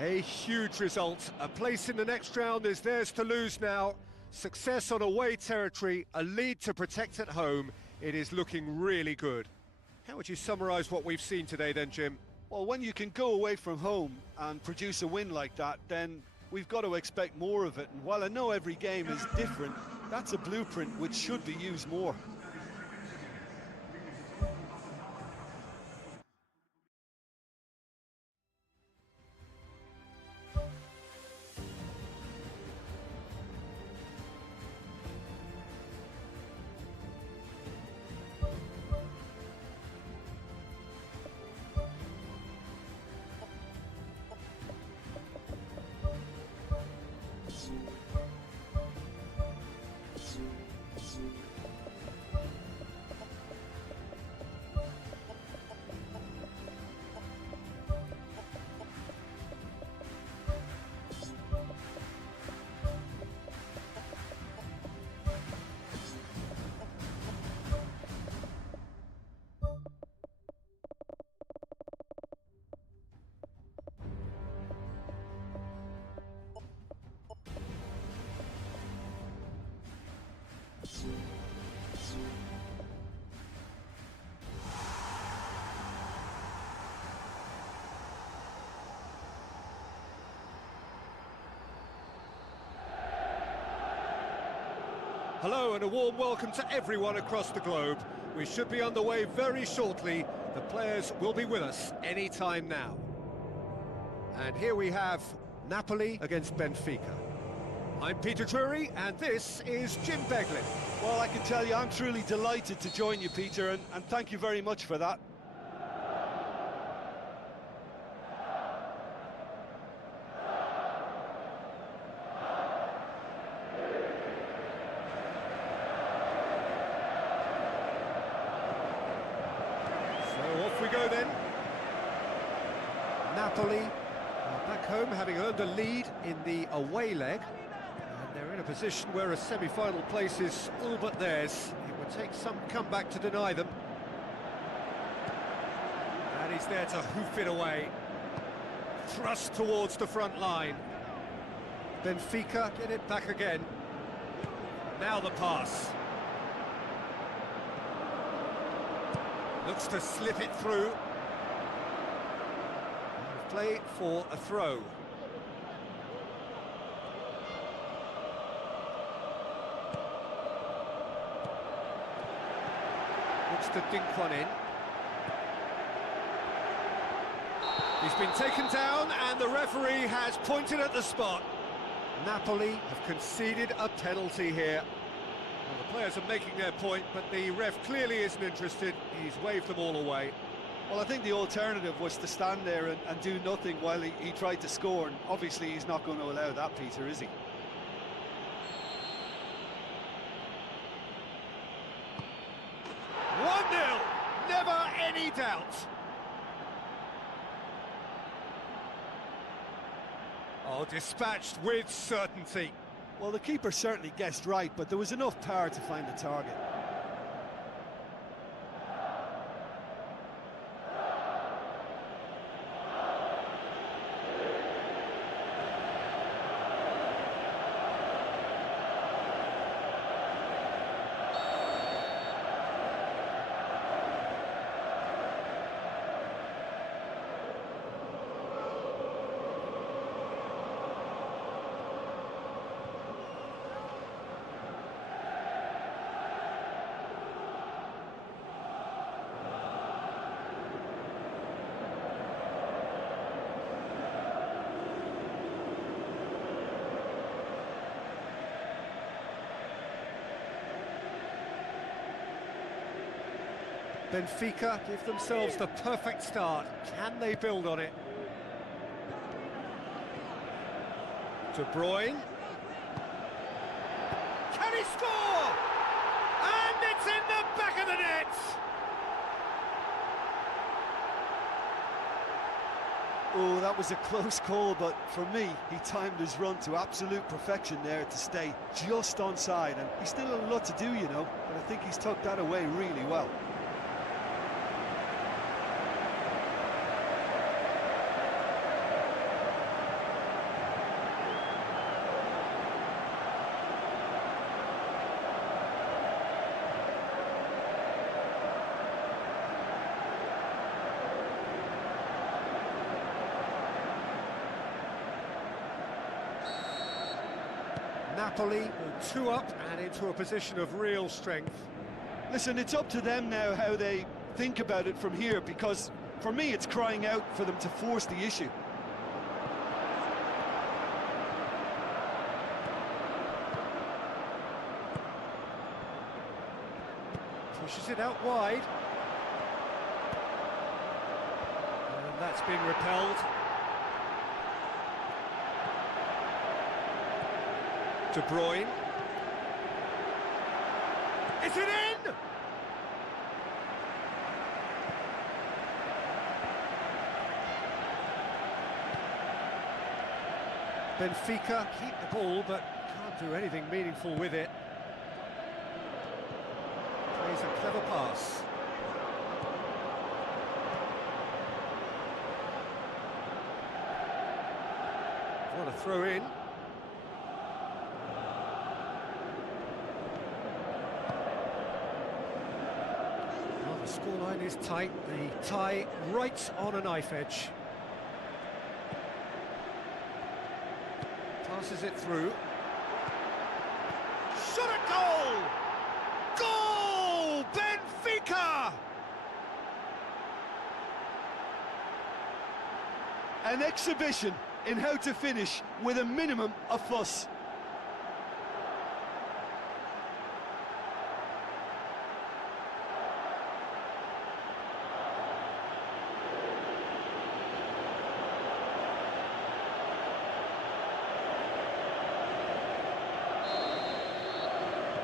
A huge result. A place in the next round is theirs to lose now. Success on away territory, a lead to protect at home. It is looking really good. How would you summarise what we've seen today then, Jim? Well, when you can go away from home and produce a win like that, then we've got to expect more of it. And while I know every game is different, that's a blueprint which should be used more. Hello and a warm welcome to everyone across the globe. We should be underway very shortly. The players will be with us any time now. And here we have Napoli against Benfica. I'm Peter Drury and this is Jim Beglin. Well, I can tell you I'm truly delighted to join you, Peter, and thank you very much for that. Off we go then. Napoli are back home having earned a lead in the away leg. And they're in a position where a semi-final place is all but theirs. It would take some comeback to deny them. And he's there to hoof it away. Thrust towards the front line. Benfica get it back again. Now the pass. Looks to slip it through. Play for a throw. Looks to dink one in. He's been taken down and the referee has pointed at the spot. Napoli have conceded a penalty here. Well, the players are making their point, but the ref clearly isn't interested. He's waved them all away. Well, I think the alternative was to stand there and do nothing while he tried to score, and obviously he's not going to allow that, Peter, is he? 1-0, never any doubt. Oh, dispatched with certainty. Well, the keeper certainly guessed right, but there was enough power to find the target. Benfica give themselves the perfect start. Can they build on it? De Bruyne. Can he score? And it's in the back of the net! Oh, that was a close call, but for me, he timed his run to absolute perfection there to stay just onside, and he's still a lot to do, you know, but I think he's tucked that away really well. Napoli go 2 up and into a position of real strength. Listen, it's up to them now how they think about it from here, because for me it's crying out for them to force the issue. Pushes it out wide. And that's been repelled. De Bruyne. Is it in? Benfica keep the ball but can't do anything meaningful with it. Plays a clever pass. What a throw in. Well, the scoreline is tight. The tie right on a knife edge. Passes it through. Shot at goal! Goal! Benfica! An exhibition in how to finish with a minimum of fuss.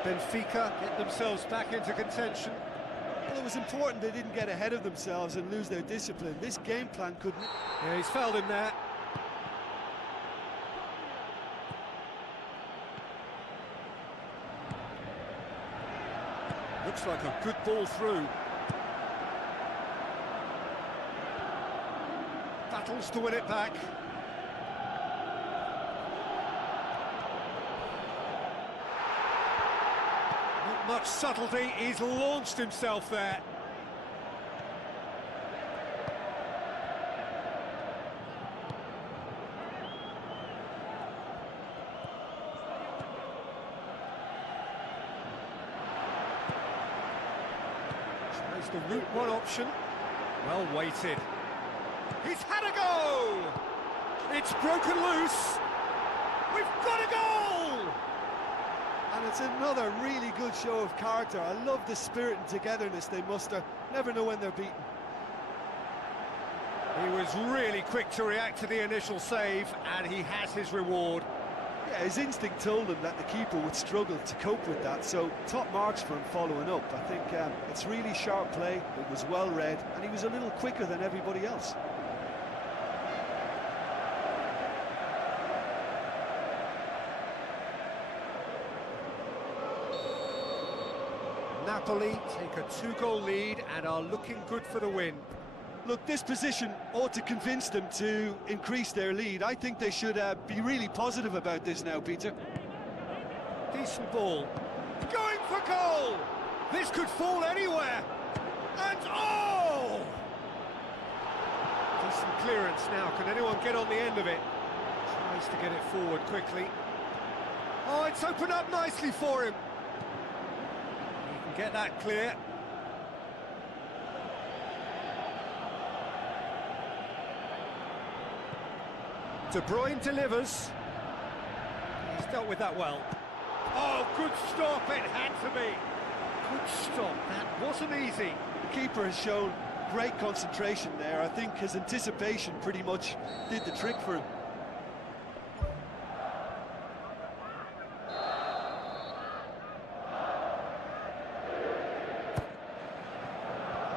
Benfica get themselves back into contention. Well, it was important they didn't get ahead of themselves and lose their discipline. This game plan couldn't... Yeah, he's fouled him there. Looks like a good ball through. Battles to win it back. Not much subtlety, he's launched himself there. Tries the route one option. Well weighted. He's had a go! It's broken loose. We've got a goal! And it's another really good show of character. I love the spirit and togetherness they muster. Never know when they're beaten. He was really quick to react to the initial save, and he has his reward. Yeah, his instinct told him that the keeper would struggle to cope with that, so top marks for him following up. I think it's really sharp play, it was well read, and he was a little quicker than everybody else. Napoli take a 2-goal lead and are looking good for the win. Look, this position ought to convince them to increase their lead. I think they should be really positive about this now, Peter. Decent ball. Going for goal! This could fall anywhere. And oh! Decent clearance now. Can anyone get on the end of it? Tries to get it forward quickly. Oh, it's opened up nicely for him. He can get that clear. De Bruyne delivers. He's dealt with that well. Oh, good stop, it had to be. Good stop, that wasn't easy. The keeper has shown great concentration there. I think his anticipation pretty much did the trick for him.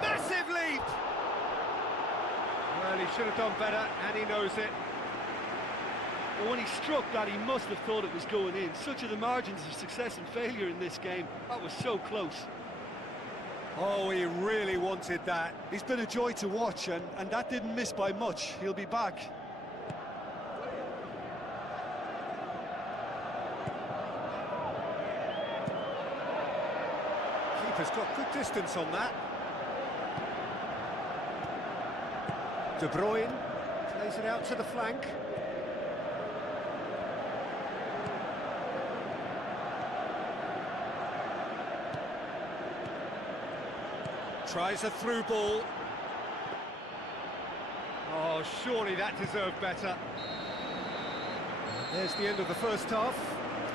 Massive leap! Well, he should have done better, and he knows it. Well, when he struck that, he must have thought it was going in. Such are the margins of success and failure in this game. That was so close. Oh, he really wanted that. He's been a joy to watch, and that didn't miss by much. He'll be back. Keeper's got good distance on that. De Bruyne plays it out to the flank. Tries a through ball. Oh, surely that deserved better. There's the end of the first half.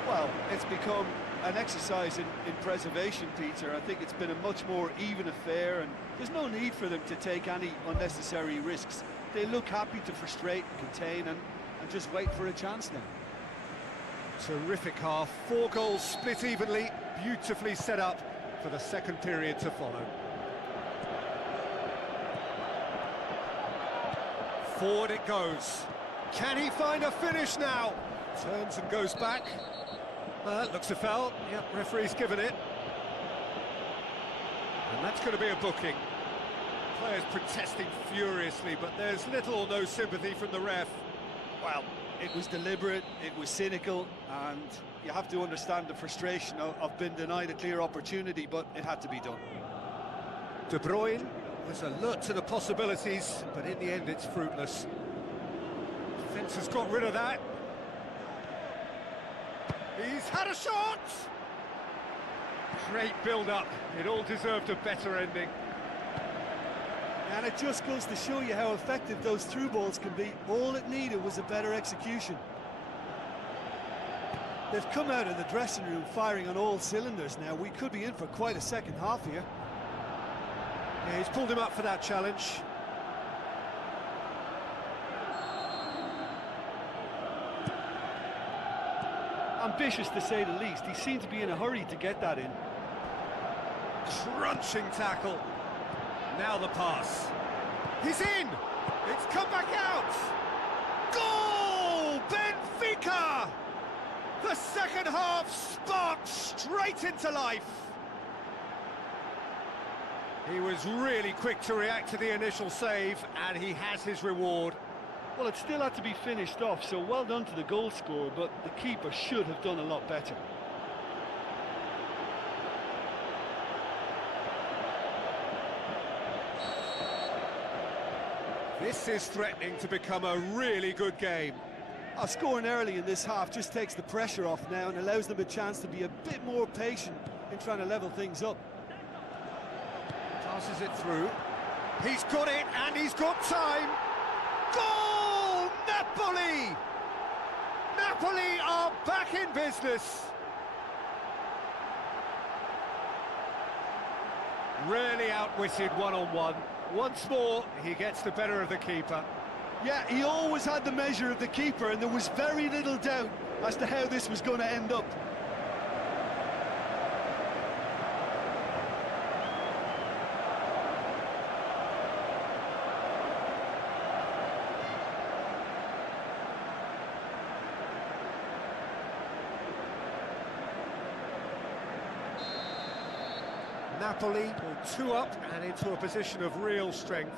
Well, it's become an exercise in preservation, Peter. I think it's been a much more even affair, and there's no need for them to take any unnecessary risks. They look happy to frustrate and contain and just wait for a chance now. Terrific half, 4 goals split evenly, beautifully set up for the second period to follow. Forward it goes. Can he find a finish now? Turns and goes back. Looks a foul. Yep, referee's given it. And that's going to be a booking. Players protesting furiously, but there's little or no sympathy from the ref. Well, it was deliberate, it was cynical, and you have to understand the frustration of being denied a clear opportunity, but it had to be done. De Bruyne was alert to the possibilities, but in the end it's fruitless. Defence has got rid of that. He's had a shot! Great build-up. It all deserved a better ending. And it just goes to show you how effective those through balls can be. All it needed was a better execution. They've come out of the dressing room firing on all cylinders now. We could be in for quite a second half here. Yeah, he's pulled him up for that challenge. Ambitious to say the least. He seemed to be in a hurry to get that in. Crunching tackle. Now the pass. He's in! It's come back out! Goal! Benfica! The second half sparked straight into life. He was really quick to react to the initial save, and he has his reward. Well, it still had to be finished off, so well done to the goal scorer, but the keeper should have done a lot better. This is threatening to become a really good game. Scoring early in this half just takes the pressure off now and allows them a chance to be a bit more patient in trying to level things up. Passes it through. He's got it, and he's got time. Goal! Napoli! Napoli are back in business. Really outwitted one-on-one. Once more, he gets the better of the keeper. Yeah, he always had the measure of the keeper, and there was very little doubt as to how this was going to end up. Napoli go 2 up and into a position of real strength.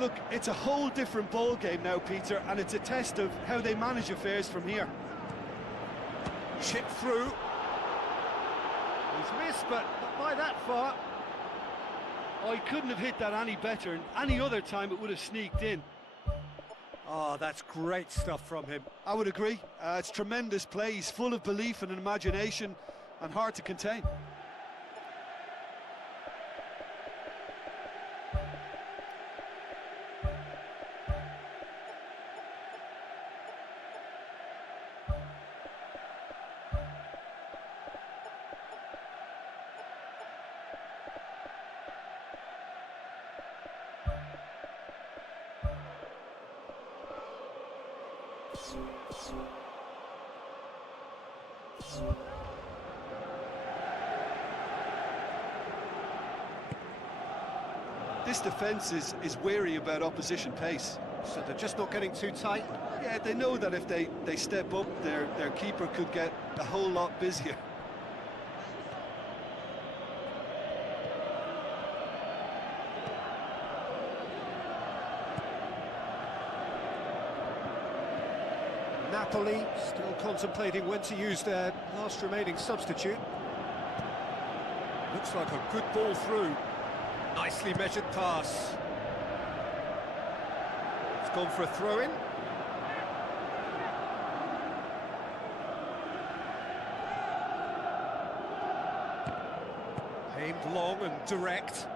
Look, it's a whole different ball game now, Peter, and it's a test of how they manage affairs from here. Chip through. He's missed, but not by that far. Oh, he couldn't have hit that any better, and any other time it would have sneaked in. Oh, that's great stuff from him. I would agree. It's tremendous play. He's full of belief and imagination and hard to contain. This defence is wary about opposition pace. So they're just not getting too tight? Yeah, they know that if they step up, their keeper could get a whole lot busier. Napoli still contemplating when to use their last remaining substitute. Looks like a good ball through. Nicely measured pass. It's gone for a throw-in. Aimed long and direct.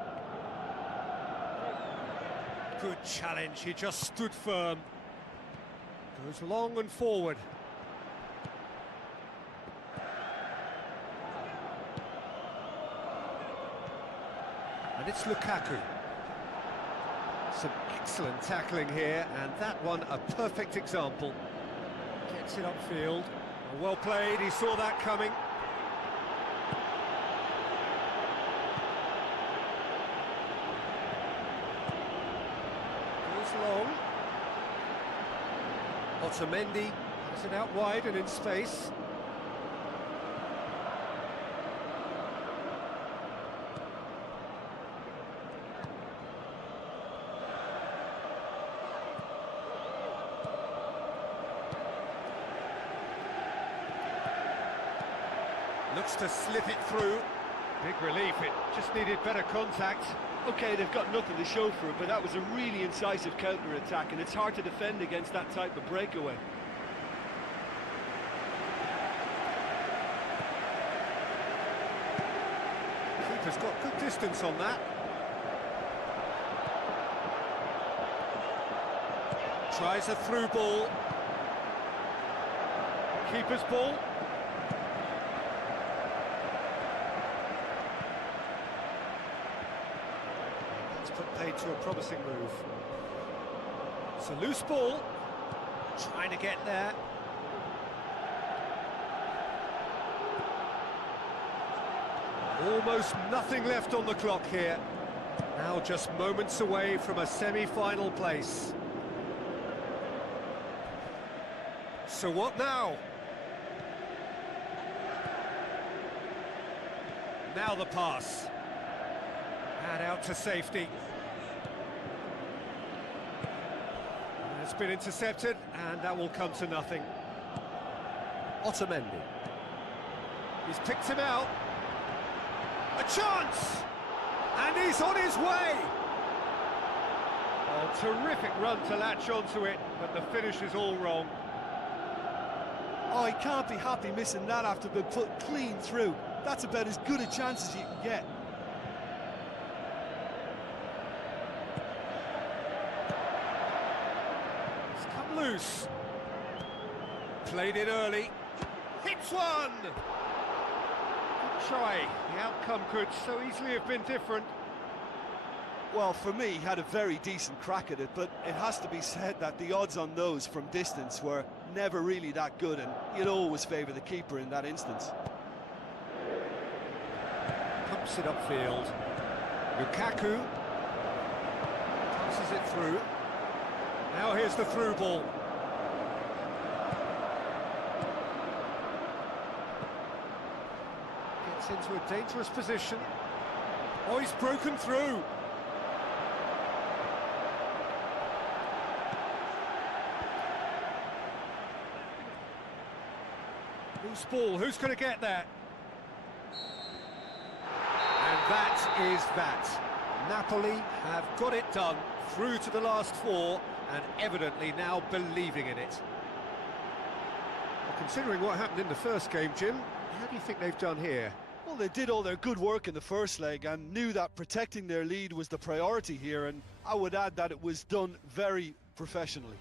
Good challenge, he just stood firm. Goes long and forward. And it's Lukaku. Some excellent tackling here, and that one a perfect example. Gets it upfield. Well played, he saw that coming. Goes long. Otamendi has it out wide and in space. Looks to slip it through. Big relief, it just needed better contact. Okay, they've got nothing to show for it, but that was a really incisive counter-attack, and it's hard to defend against that type of breakaway. Keeper's got good distance on that. Tries a through ball. Keeper's ball. Played to a promising move. It's a loose ball. Trying to get there. Almost nothing left on the clock here. Now just moments away from a semi-final place. So what now? Now the pass. And out to safety. It's been intercepted, and that will come to nothing. Otamendi. He's picked him out. A chance! And he's on his way! Oh, terrific run to latch onto it, but the finish is all wrong. Oh, he can't be happy missing that after being put clean through. That's about as good a chance as you can get. Loose. Played it early. Hits one! Good try. The outcome could so easily have been different. Well, for me, he had a very decent crack at it, but it has to be said that the odds on those from distance were never really that good, and you'd always favour the keeper in that instance. Pumps it upfield. Lukaku passes it through. Now here's the through ball. Gets into a dangerous position. Oh, he's broken through. Loose ball, who's going to get that? And that is that. Napoli have got it done, through to the last four, and evidently now believing in it. Well, considering what happened in the first game, Jim, how do you think they've done here? Well, they did all their good work in the first leg and knew that protecting their lead was the priority here, and I would add that it was done very professionally.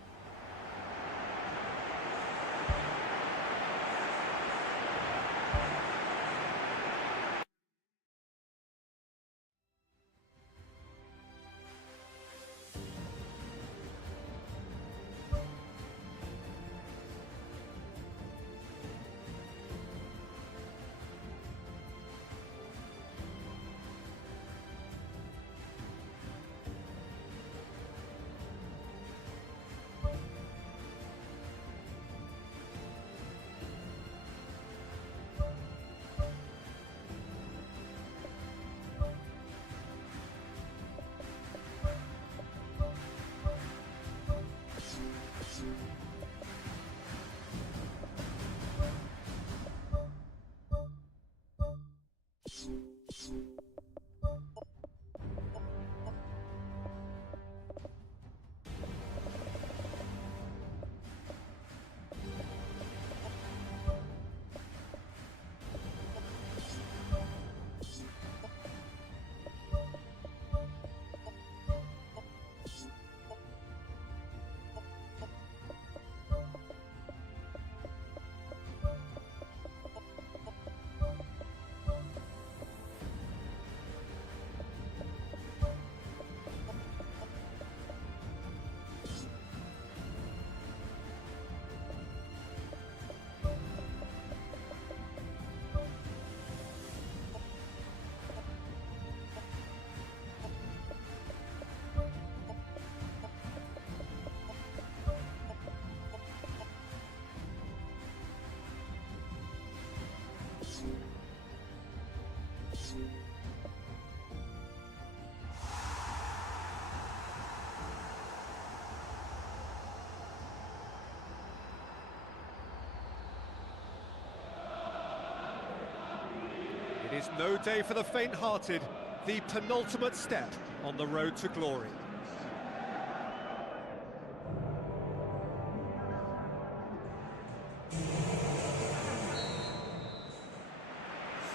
is no day for the faint-hearted, the penultimate step on the road to glory.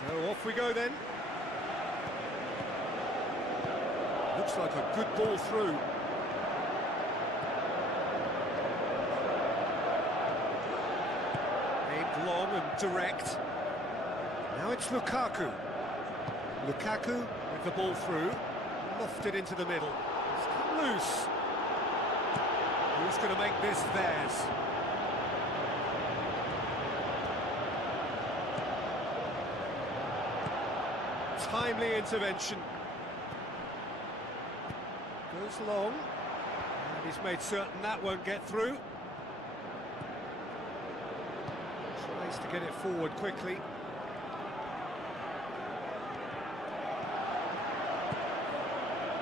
So off we go then. Looks like a good ball through. Aimed long and direct. Now it's Lukaku. Lukaku with the ball through, lofted into the middle. It's come loose. Who's going to make this theirs? Timely intervention. Goes long. And he's made certain that won't get through. Tries to get it forward quickly.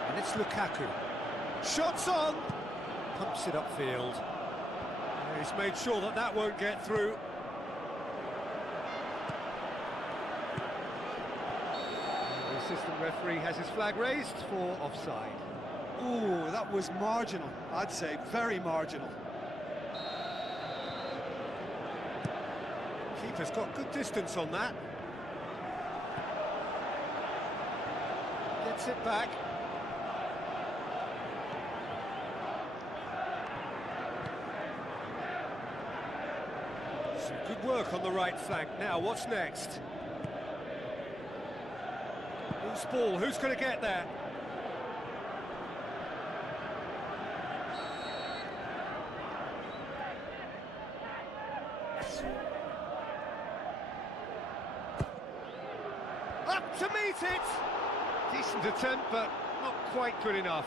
And it's Lukaku. Shots on! Pumps it upfield. And he's made sure that that won't get through. And the assistant referee has his flag raised for offside. Ooh, that was marginal, I'd say, very marginal. Keeper's got good distance on that. Gets it back. Some good work on the right flank. Now, what's next? Loose ball, who's going to get there? Up to meet it! Decent attempt, but not quite good enough.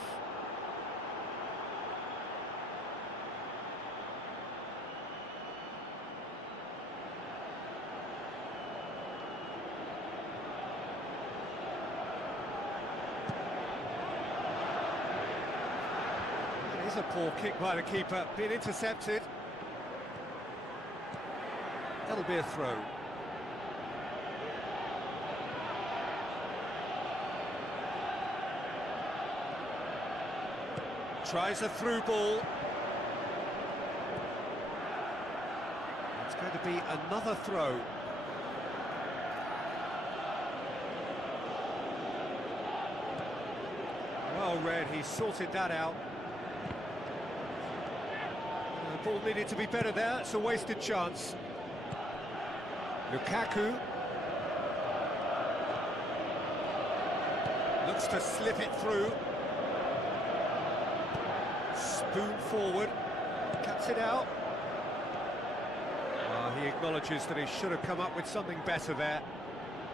It is a poor kick by the keeper, being intercepted. That'll be a throw. Tries a through ball. It's going to be another throw. Well read, he sorted that out. The ball needed to be better there, it's a wasted chance. Lukaku. Looks to slip it through. Spoon forward, cuts it out. He acknowledges that he should have come up with something better there.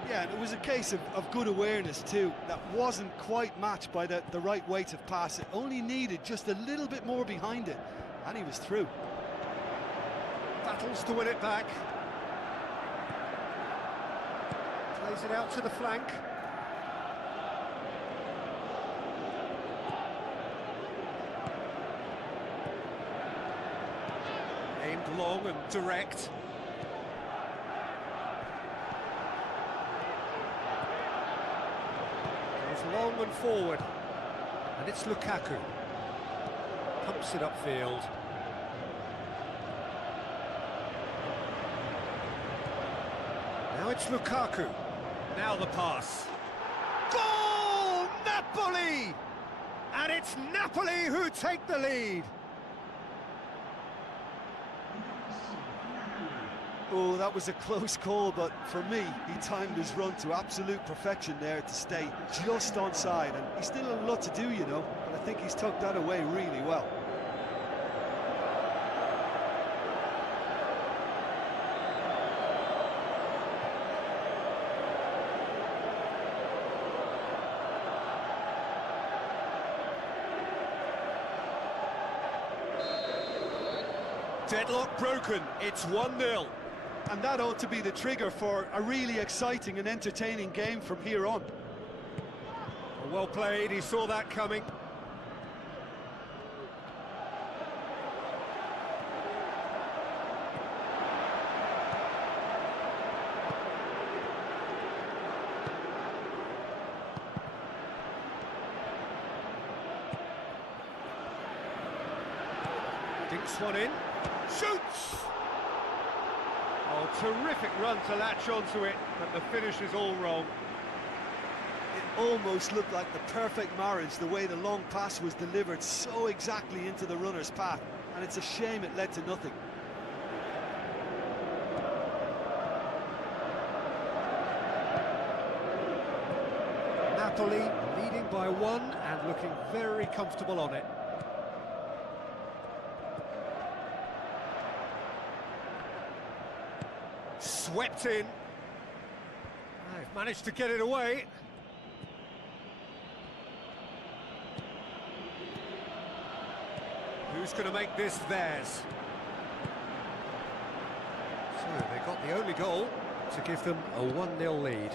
Yeah, and it was a case of good awareness too. That wasn't quite matched by the right weight of pass. It only needed just a little bit more behind it, and he was through. Battles to win it back. Plays it out to the flank. Aimed long and direct. Goes long and forward. And it's Lukaku. Pumps it upfield. Now it's Lukaku. Now the pass. Goal! Napoli! And it's Napoli who take the lead. Oh, that was a close call, but for me, he timed his run to absolute perfection there to stay just onside, and he's still a lot to do, you know, but I think he's tucked that away really well. Deadlock broken, it's 1-0. And that ought to be the trigger for a really exciting and entertaining game from here on. Well played, he saw that coming. Flicks one in. Shoots! Oh, terrific run to latch onto it, but the finish is all wrong. It almost looked like the perfect marriage, the way the long pass was delivered so exactly into the runner's path, and it's a shame it led to nothing. Napoli leading by one and looking very comfortable on it. Swept in. They've managed to get it away. Who's going to make this theirs? So they got the only goal to give them a 1-0 lead.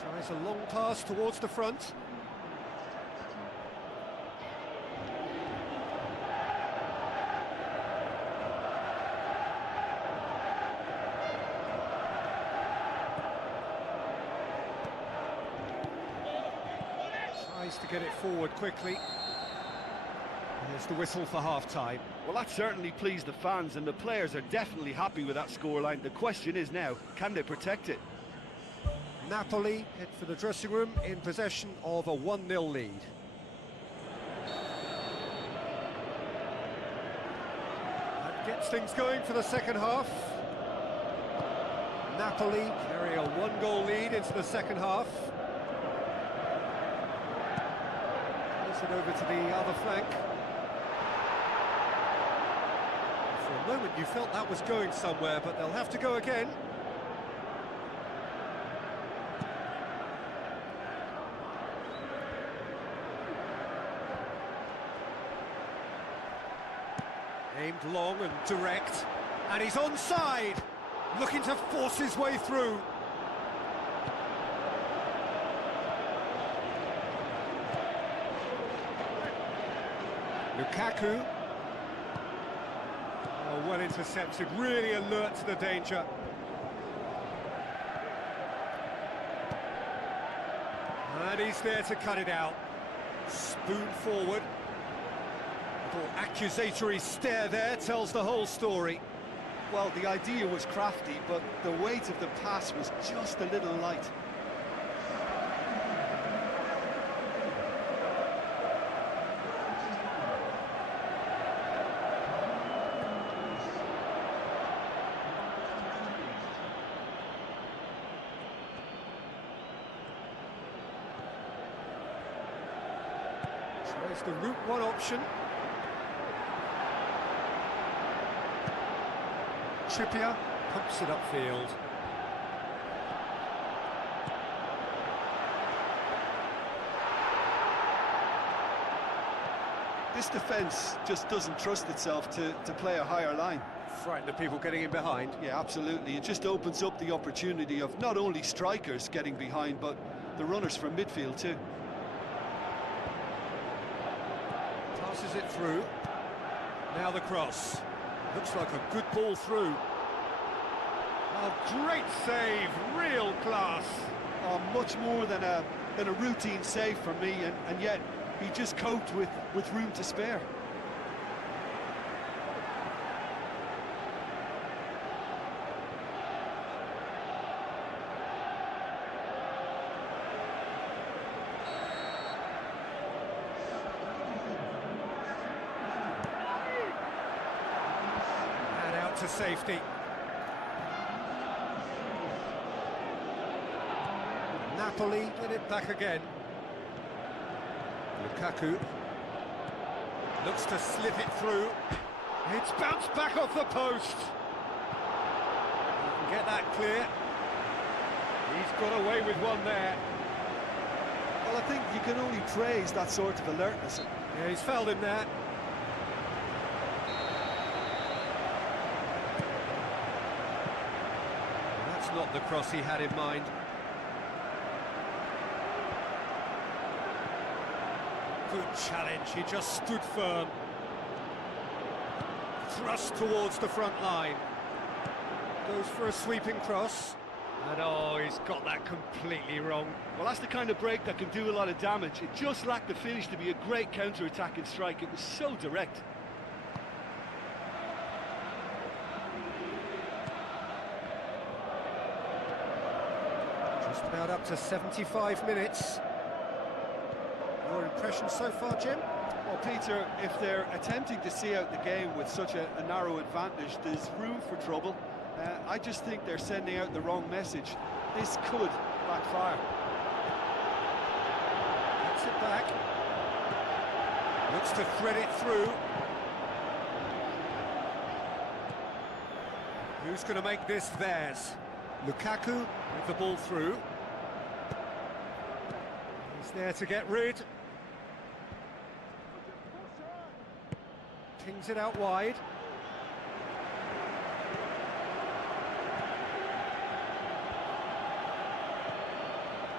Tries a long pass towards the front. Tries to get it forward quickly. There's the whistle for half-time. Well, that certainly pleased the fans, and the players are definitely happy with that scoreline. The question is now, can they protect it? Napoli head for the dressing room in possession of a 1-0 lead. That gets things going for the second half. Napoli carry a 1-goal lead into the second half. Pass it over to the other flank. For a moment you felt that was going somewhere, but they'll have to go again. Aimed long and direct, and he's onside, looking to force his way through. Lukaku. Oh, well intercepted, really alert to the danger. And he's there to cut it out. Spoon forward. Little accusatory stare there tells the whole story. Well, the idea was crafty, but the weight of the pass was just a little light. Tries the route one option. Trippier pumps it upfield. This defence just doesn't trust itself to play a higher line. Frightened of people getting in behind. Yeah, absolutely. It just opens up the opportunity of not only strikers getting behind, but the runners from midfield too. Passes it through. Now the cross. Looks like a good ball through. Oh, great save, real class. Oh, much more than a routine save for me, and yet he just coped with room to spare. And out to safety. Napoli get it back again. Lukaku looks to slip it through. It's bounced back off the post. He can get that clear. He's got away with one there. Well, I think you can only praise that sort of alertness. Yeah, he's fouled him there. Well, that's not the cross he had in mind. Good challenge, he just stood firm. Thrust towards the front line. Goes for a sweeping cross. And oh, he's got that completely wrong. Well, that's the kind of break that can do a lot of damage. It just lacked the finish to be a great counter-attacking strike. It was so direct. Just about up to 75 minutes. Your impression so far, Jim? Well, Peter, if they're attempting to see out the game with such a narrow advantage, there's room for trouble. I just think they're sending out the wrong message. This could backfire. Gets it back. Looks to thread it through. Who's going to make this theirs? Lukaku with the ball through. He's there to get rid. Pings it out wide.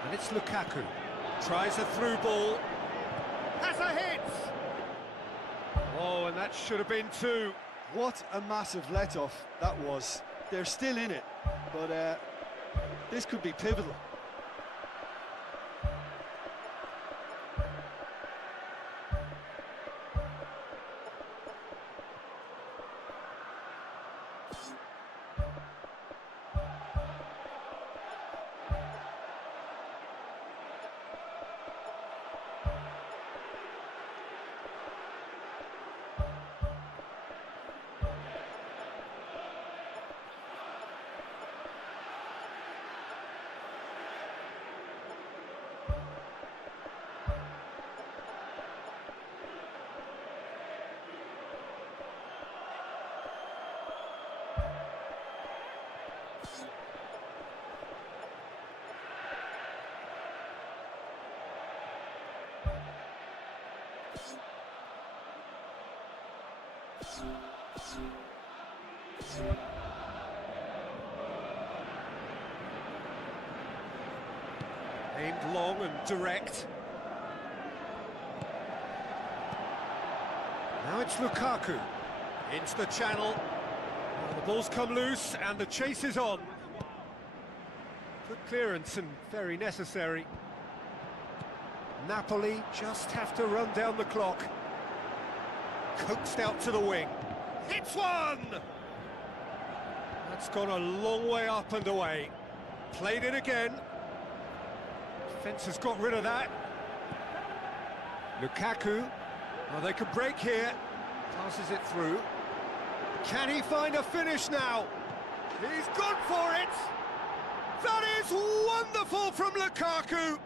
And it's Lukaku. Tries a through ball. Has a hit! Oh, and that should have been two. What a massive let-off that was. They're still in it, but this could be pivotal. Aimed long and direct. Now it's Lukaku. Into the channel. Well, the ball's come loose and the chase is on. Good clearance and very necessary. Napoli just have to run down the clock. Coaxed out to the wing. Hits one! That's gone a long way up and away. Played it again. Defence has got rid of that. Lukaku. Oh, they could break here. Passes it through. Can he find a finish now? He's gone for it! That is wonderful from Lukaku!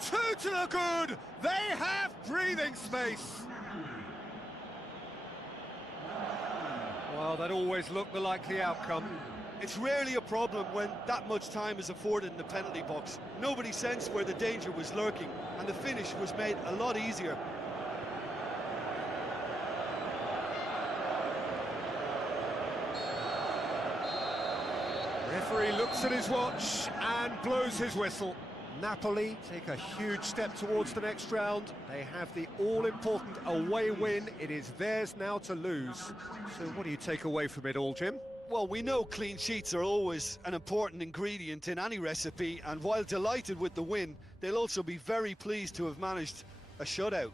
Two to the good! They have breathing space! Well, that always looked the likely outcome. It's rarely a problem when that much time is afforded in the penalty box. Nobody sensed where the danger was lurking, and the finish was made a lot easier. Referee looks at his watch and blows his whistle. Napoli take a huge step towards the next round. They have the all-important away win. It is theirs now to lose. So what do you take away from it all, Jim? Well, we know clean sheets are always an important ingredient in any recipe, and while delighted with the win, they'll also be very pleased to have managed a shutout.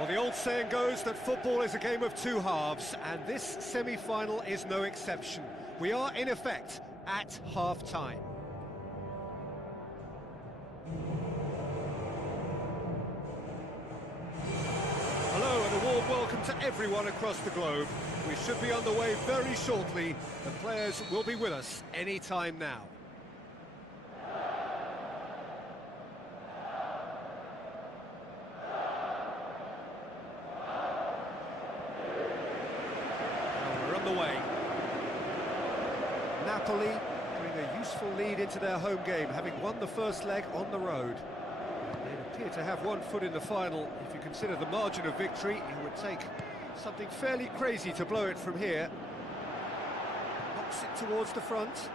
Well, the old saying goes that football is a game of two halves, and this semi-final is no exception. We are, in effect, at half-time. Hello and a warm welcome to everyone across the globe. We should be underway very shortly. The players will be with us any time now. Away. Napoli bring a useful lead into their home game, having won the first leg on the road. They appear to have one foot in the final. If you consider the margin of victory, it would take something fairly crazy to blow it from here. Knocks it towards the front.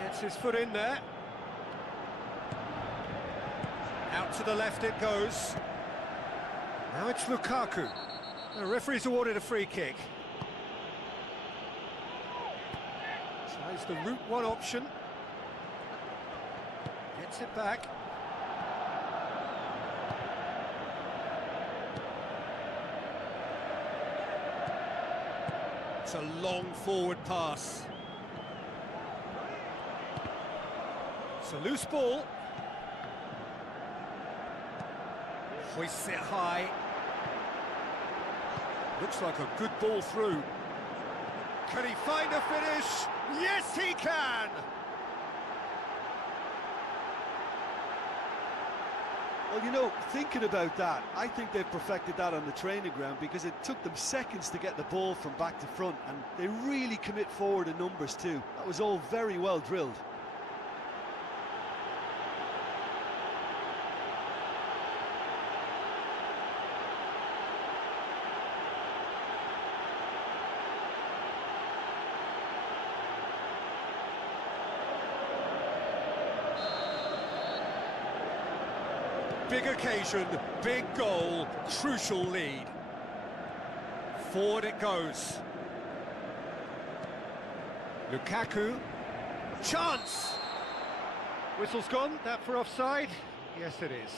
Gets his foot in there. Out to the left it goes. Now it's Lukaku. The referee's awarded a free kick. Tries the route one option. Gets it back. It's a long forward pass. It's a loose ball. Hoists it high. Looks like a good ball through. Can he find a finish? Yes, he can! Well, you know, thinking about that, I think they've perfected that on the training ground, because it took them seconds to get the ball from back to front, and they really commit forward in numbers too. That was all very well drilled. Big occasion, big goal, crucial lead. Forward it goes. Lukaku. Chance! Whistle's gone, that for offside? Yes, it is.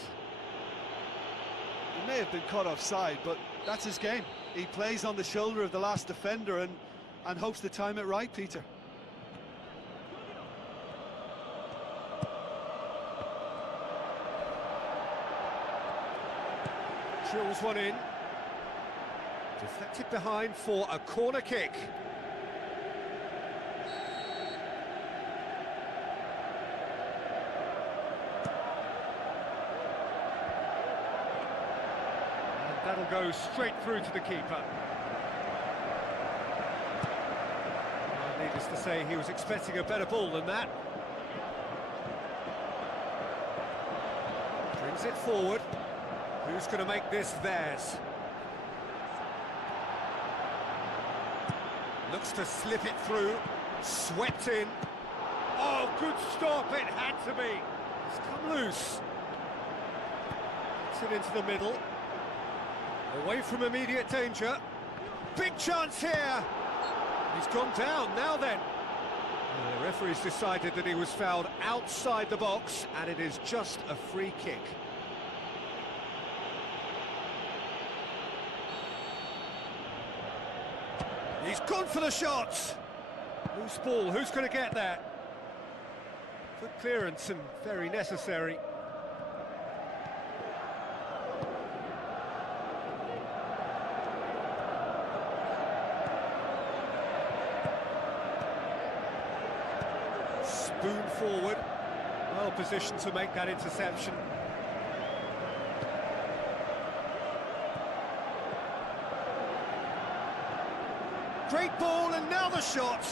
He may have been caught offside, but that's his game. He plays on the shoulder of the last defender and hopes to time it right, Peter. Drills one in. Deflected behind for a corner kick. And that'll go straight through to the keeper. Well, needless to say, he was expecting a better ball than that. Brings it forward. Who's going to make this theirs? Looks to slip it through. Swept in. Oh, good stop, it had to be. It's come loose. Gets it into the middle. Away from immediate danger. Big chance here. He's gone down, now then. The referee's decided that he was fouled outside the box, and it is just a free kick. He's gone for the shot. Loose ball, who's going to get that? Good clearance and very necessary. Spoon forward, well positioned to make that interception. Great ball, and now the shot.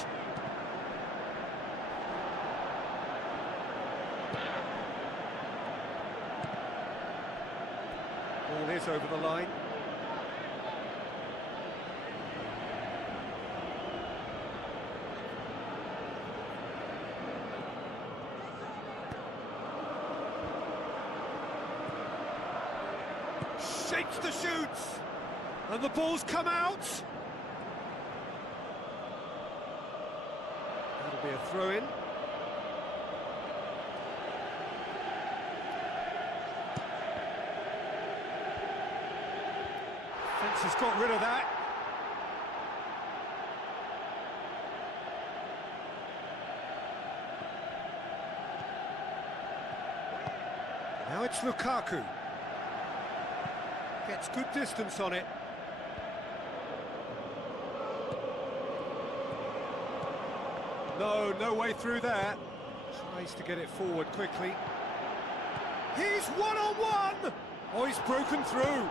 Ball is over the line. Shapes the shoots, and the ball's come out. That'll be a throw-in. defence has got rid of that. Now it's Lukaku. Gets good distance on it. No way through there. Tries to get it forward quickly. He's one-on-one! Oh, he's broken through. Oh,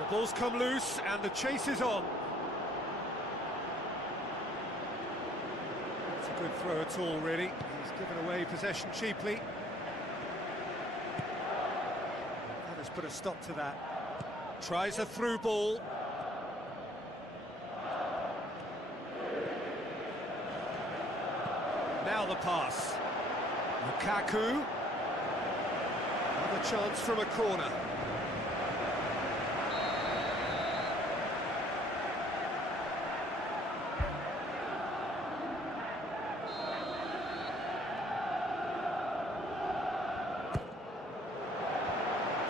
the ball's come loose and the chase is on. It's a good throw at all, really. He's given away possession cheaply. That has put a stop to that. Tries a through ball. Now the pass. Lukaku. Another chance from a corner.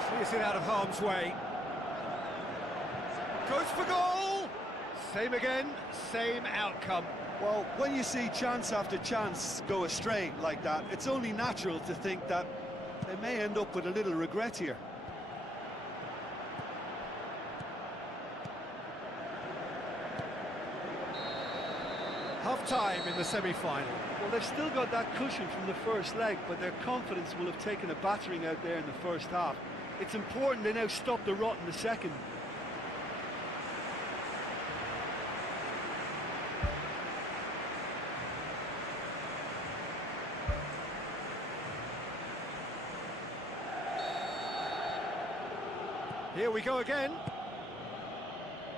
Clears it out of harm's way. Goes for goal! Same again, same outcome. Well, when you see chance after chance go astray like that, it's only natural to think that they may end up with a little regret here. Half-time in the semi-final. Well, they've still got that cushion from the first leg, but their confidence will have taken a battering out there in the first half. It's important they now stop the rot in the second. Here we go again.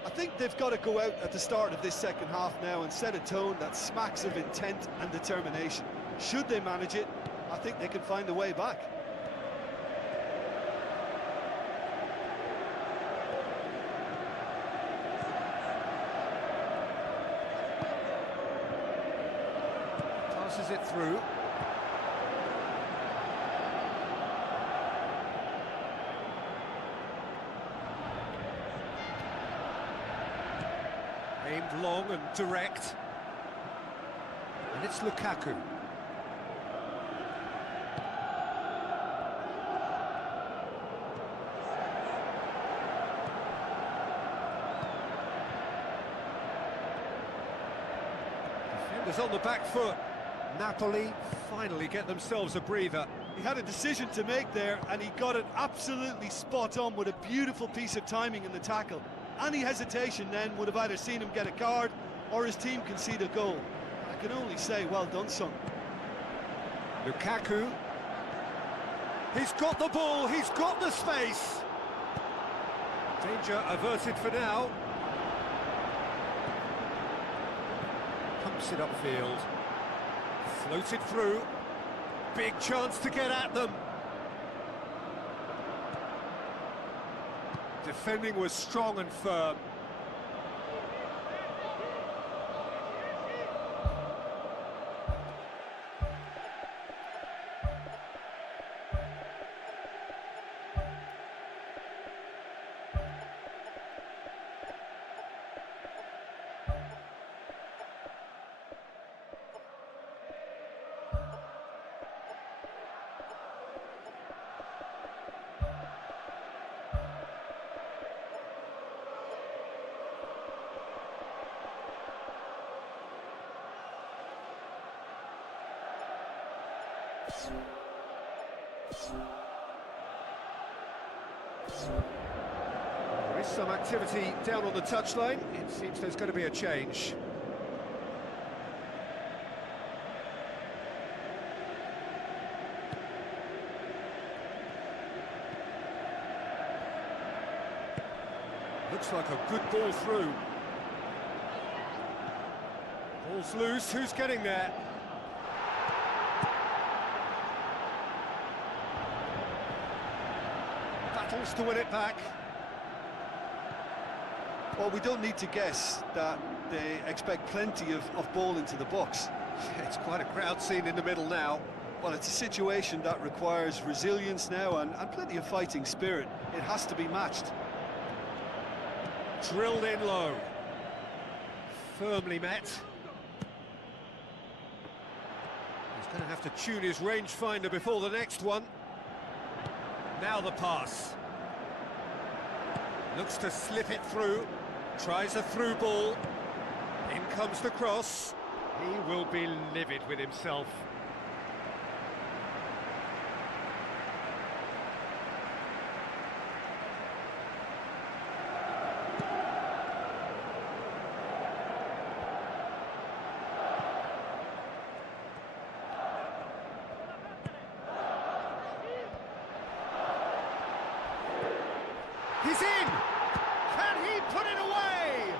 I think they've got to go out at the start of this second half now and set a tone that smacks of intent and determination. Should they manage it, I think they can find a way back. Passes it through. Aimed long and direct. And it's Lukaku. Defenders on the back foot. Napoli finally get themselves a breather. He had a decision to make there, and he got it absolutely spot on with a beautiful piece of timing in the tackle. Any hesitation then would have either seen him get a card or his team concede a goal. I can only say, well done, son. Lukaku. He's got the ball, he's got the space. Danger averted for now. Pumps it upfield. Floated through. Big chance to get at them. Defending was strong and firm. There is some activity down on the touchline. It seems there's going to be a change. Looks like a good ball through. Ball's loose, who's getting there? Battles to win it back. Well, we don't need to guess that they expect plenty of ball into the box. It's quite a crowd scene in the middle now. Well, it's a situation that requires resilience now and plenty of fighting spirit. It has to be matched. Drilled in low. Firmly met. He's going to have to tune his rangefinder before the next one. Now the pass. Looks to slip it through. Tries a through ball. In comes the cross. He will be livid with himself. He's in! Can he put it away?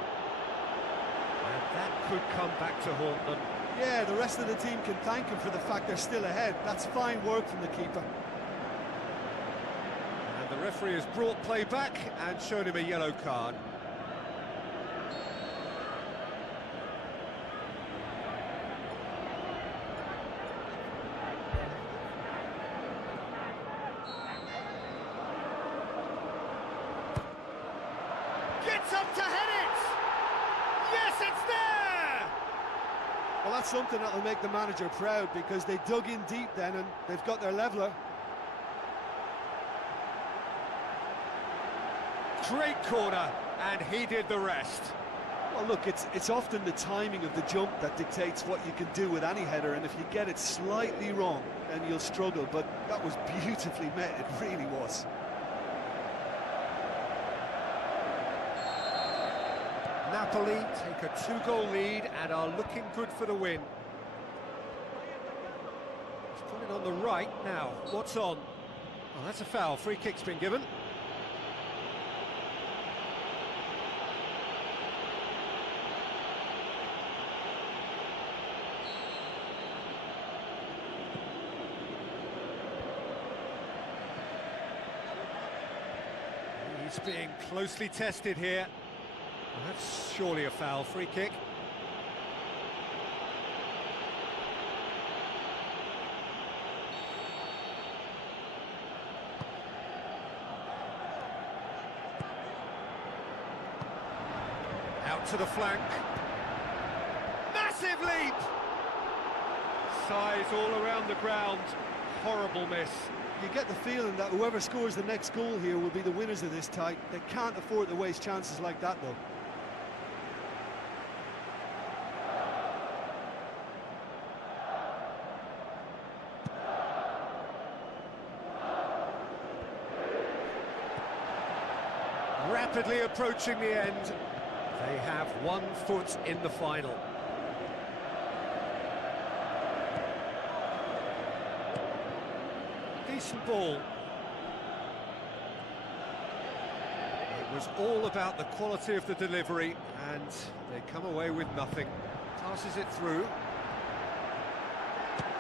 And that could come back to haunt them. Yeah, the rest of the team can thank him for the fact they're still ahead. That's fine work from the keeper. And the referee has brought play back and shown him a yellow card. Gets up to head it! Yes, it's there! Well, that's something that'll make the manager proud, because they dug in deep then and they've got their leveller. Great corner, and he did the rest. Well, look, it's often the timing of the jump that dictates what you can do with any header, and if you get it slightly wrong, then you'll struggle, but that was beautifully met, it really was. Napoli take a 2-goal lead and are looking good for the win. He's put it on the right now. What's on? Oh, that's a foul. Free kick's been given. He's being closely tested here. Well, that's surely a foul. Free kick. Out to the flank. Massive leap! Size all around the ground. Horrible miss. You get the feeling that whoever scores the next goal here will be the winners of this tie. They can't afford to waste chances like that, though. Rapidly approaching the end. They have 1 foot in the final. Decent ball. It was all about the quality of the delivery, and they come away with nothing. Passes it through.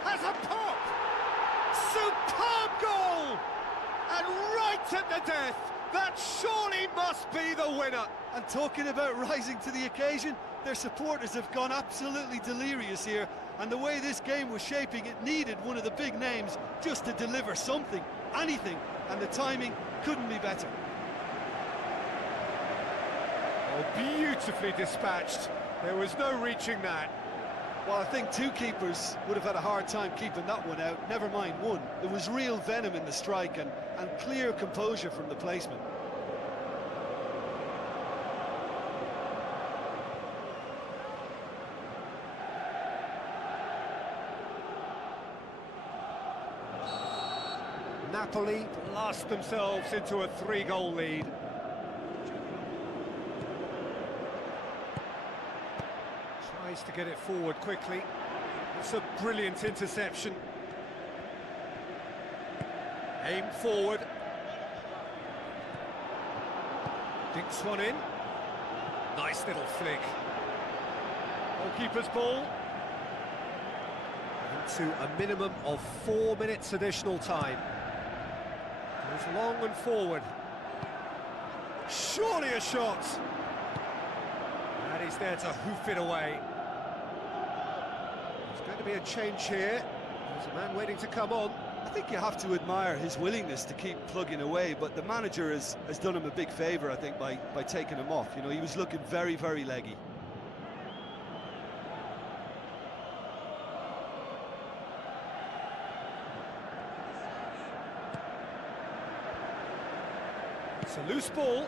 Has a pop! Superb goal! And right at the death! That surely must be the winner! And talking about rising to the occasion, their supporters have gone absolutely delirious here, and the way this game was shaping, it needed one of the big names just to deliver something, anything, and the timing couldn't be better. Oh, beautifully dispatched. There was no reaching that. Well, I think 2 keepers would have had a hard time keeping that one out, never mind 1. There was real venom in the strike and clear composure from the placement. Napoli blast themselves into a 3-goal lead. Tries to get it forward quickly. It's a brilliant interception. Aim forward. Dinks one in. Nice little flick. Goalkeeper's ball. Into a minimum of 4 minutes additional time. Goes long and forward. Surely a shot. And he's there to hoof it away. There's going to be a change here. There's a man waiting to come on. I think you have to admire his willingness to keep plugging away, but the manager has done him a big favour, I think, by taking him off. You know, he was looking very, very leggy. It's a loose ball.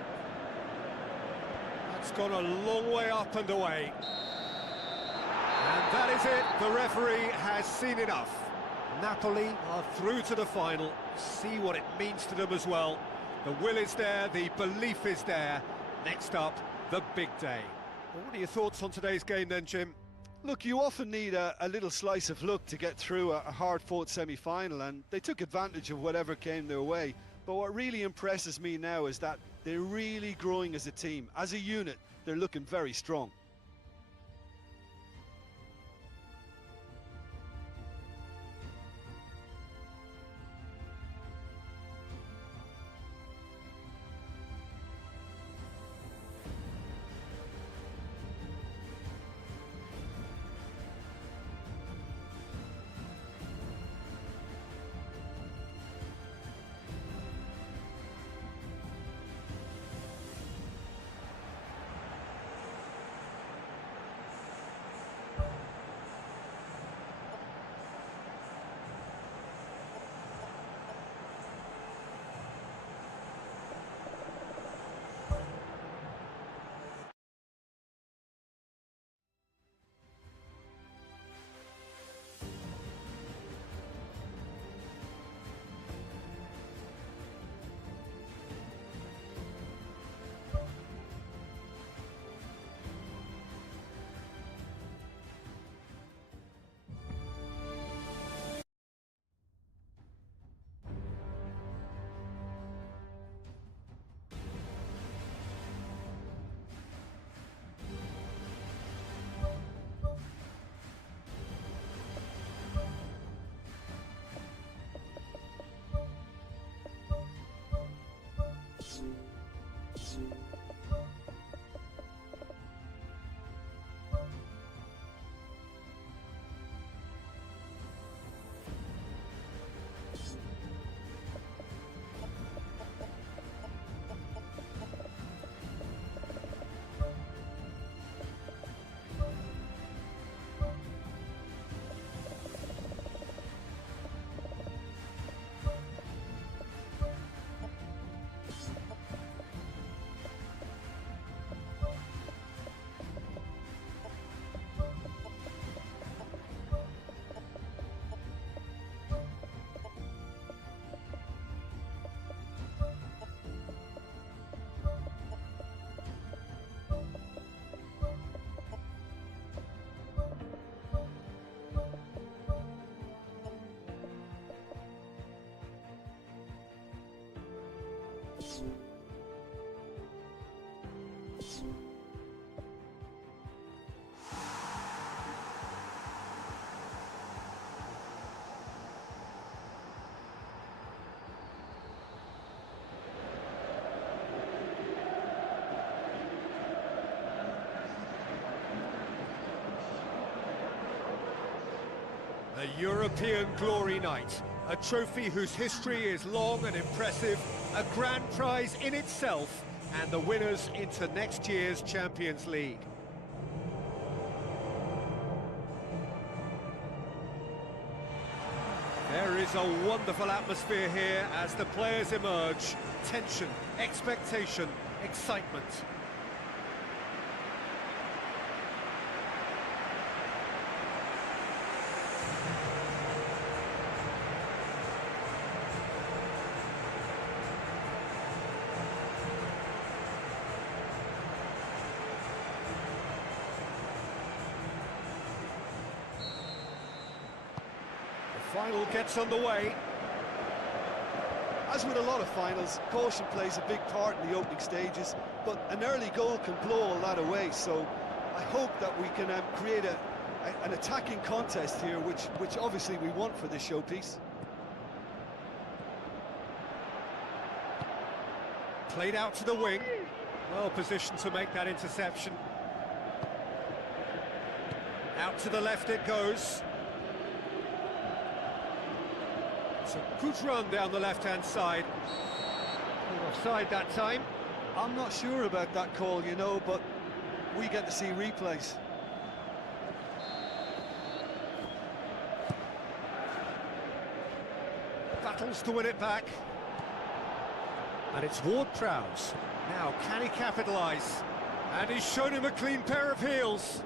That's gone a long way up and away. And that is it. The referee has seen enough. Napoli are through to the final. See what it means to them as well. The will is there, the belief is there. Next up, the big day. Well, what are your thoughts on today's game then, Jim? Look, you often need a little slice of luck to get through a hard-fought semi-final, and they took advantage of whatever came their way. But what really impresses me now is that they're really growing as a team. As a unit, they're looking very strong. A European glory night, a trophy whose history is long and impressive, a grand prize in itself, and the winners into next year's Champions League. There is a wonderful atmosphere here as the players emerge. Tension, expectation, excitement. Final gets underway. As with a lot of finals, caution plays a big part in the opening stages, but an early goal can blow all that away, so I hope that we can create an attacking contest here, which obviously we want for this showpiece. Played out to the wing, well positioned to make that interception. Out to the left it goes. It's a good run down the left-hand side. Offside that time. I'm not sure about that call, you know, but we get to see replays. Battles to win it back. And it's Ward-Prowse. Now, can he capitalise? And he's shown him a clean pair of heels.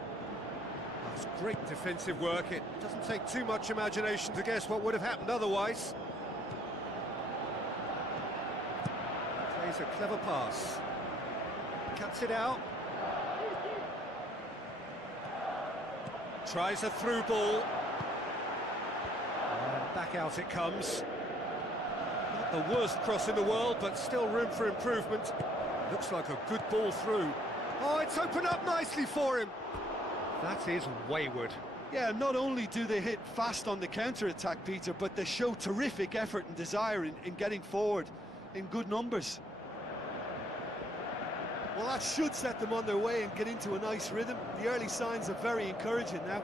That's great defensive work. It doesn't take too much imagination to guess what would have happened otherwise. Plays a clever pass. Cuts it out. Tries a through ball. And back out it comes. Not the worst cross in the world, but still room for improvement. Looks like a good ball through. Oh, it's opened up nicely for him. That is wayward. Yeah, not only do they hit fast on the counter-attack, Peter, but they show terrific effort and desire in getting forward in good numbers. Well, that should set them on their way and get into a nice rhythm. The early signs are very encouraging now.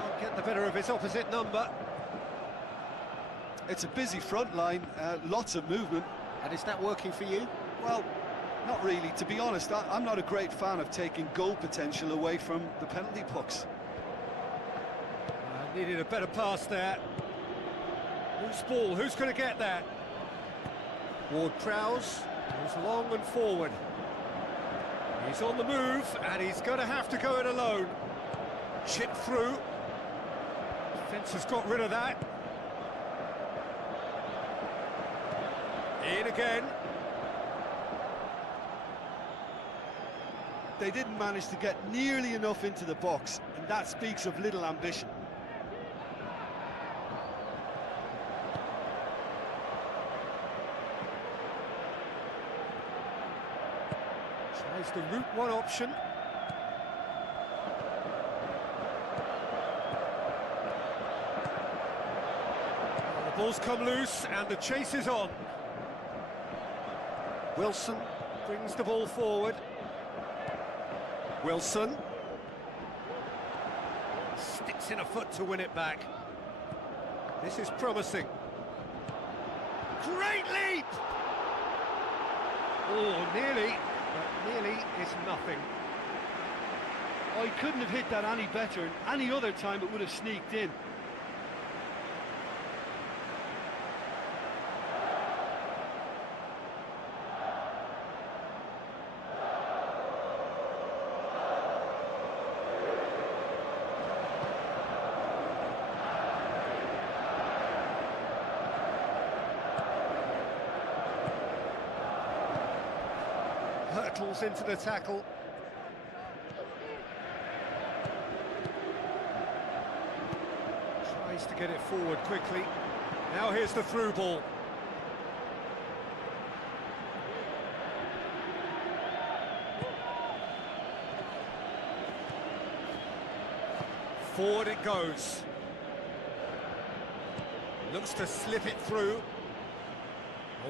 Can't get the better of his opposite number. It's a busy front line, lots of movement. And is that working for you? Well, not really. To be honest, I'm not a great fan of taking goal potential away from the penalty box. Needed a better pass there. Who's ball? Who's going to get that? Ward-Prowse goes long and forward. He's on the move, and he's going to have to go it alone. Chip through. Defence has got rid of that. In again. They didn't manage to get nearly enough into the box, and that speaks of little ambition. Tries the route one option. The ball's come loose, and the chase is on. Wilson brings the ball forward. Wilson sticks in a foot to win it back. This is promising. Great leap! Oh, nearly, but nearly is nothing. Oh, he couldn't have hit that any better, and any other time it would have sneaked in. Hurtles into the tackle. Tries to get it forward quickly. Now here's the through ball. Forward it goes. Looks to slip it through.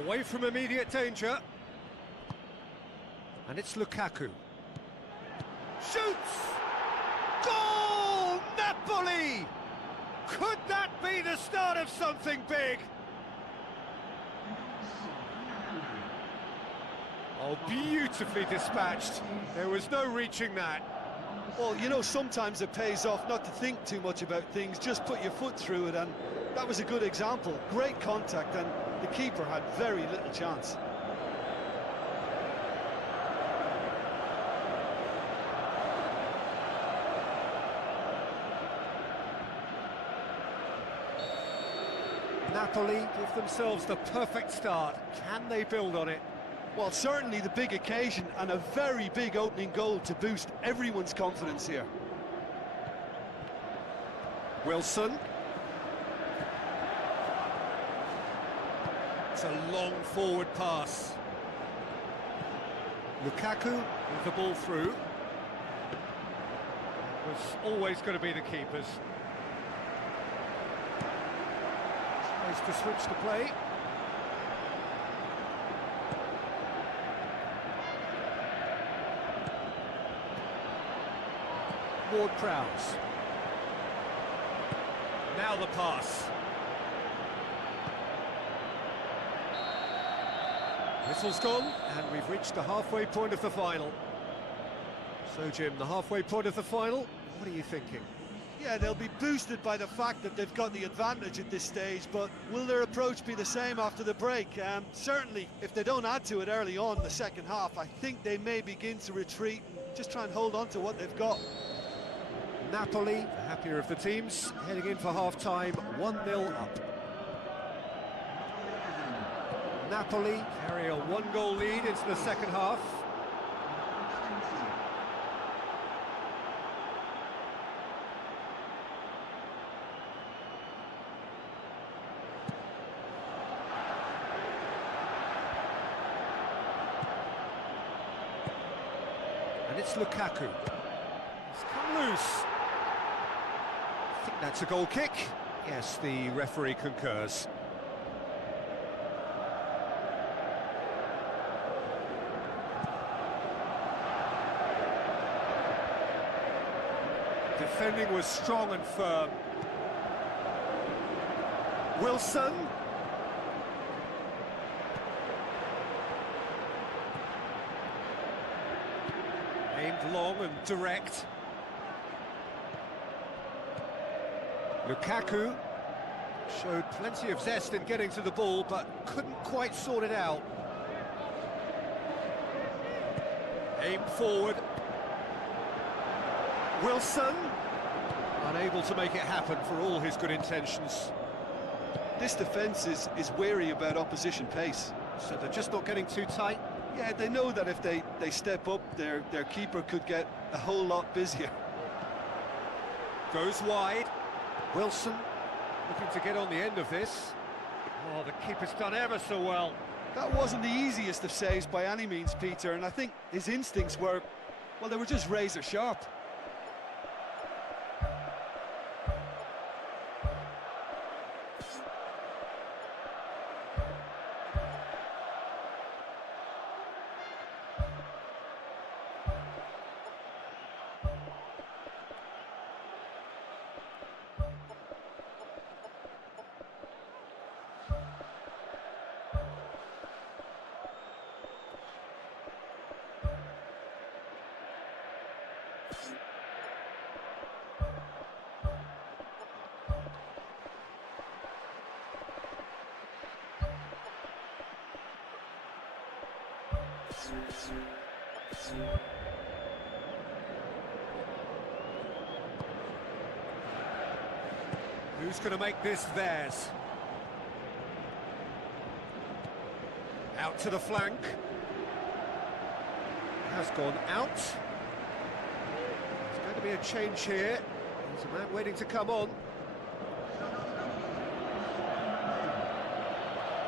Away from immediate danger. And it's Lukaku. Shoots! Goal! Napoli! Could that be the start of something big? Oh, beautifully dispatched. There was no reaching that. Well, you know, sometimes it pays off not to think too much about things, just put your foot through it, and that was a good example. Great contact, and the keeper had very little chance. Napoli give themselves the perfect start. Can they build on it? Well, certainly the big occasion and a very big opening goal to boost everyone's confidence here. Wilson. It's a long forward pass. Lukaku with the ball through. Was always going to be the keeper's. To switch the play. Ward-Prowse. Now the pass. Whistle's gone, and we've reached the halfway point of the final. So, Jim, the halfway point of the final, what are you thinking? Yeah, they'll be boosted by the fact that they've got the advantage at this stage, but will their approach be the same after the break? Certainly, if they don't add to it early on in the second half, I think they may begin to retreat and just try and hold on to what they've got. Napoli, the happier of the teams, heading in for half-time, 1-0 up. Napoli carry a one-goal lead into the second half. And it's Lukaku. He's come loose. I think that's a goal kick. Yes, the referee concurs. Defending was strong and firm. Wilson. Aimed long and direct. Lukaku showed plenty of zest in getting to the ball, but couldn't quite sort it out. Aimed forward. Wilson, unable to make it happen for all his good intentions. This defence is wary about opposition pace. So they're just not getting too tight? Yeah, they know that if they step up, their keeper could get a whole lot busier. Goes wide. Wilson looking to get on the end of this. Oh, the keeper's done ever so well. That wasn't the easiest of saves by any means, Peter, and I think his instincts were, well, they were just razor sharp. Who's going to make this theirs? Out to the flank. Has gone out. There's going to be a change here. There's a man waiting to come on.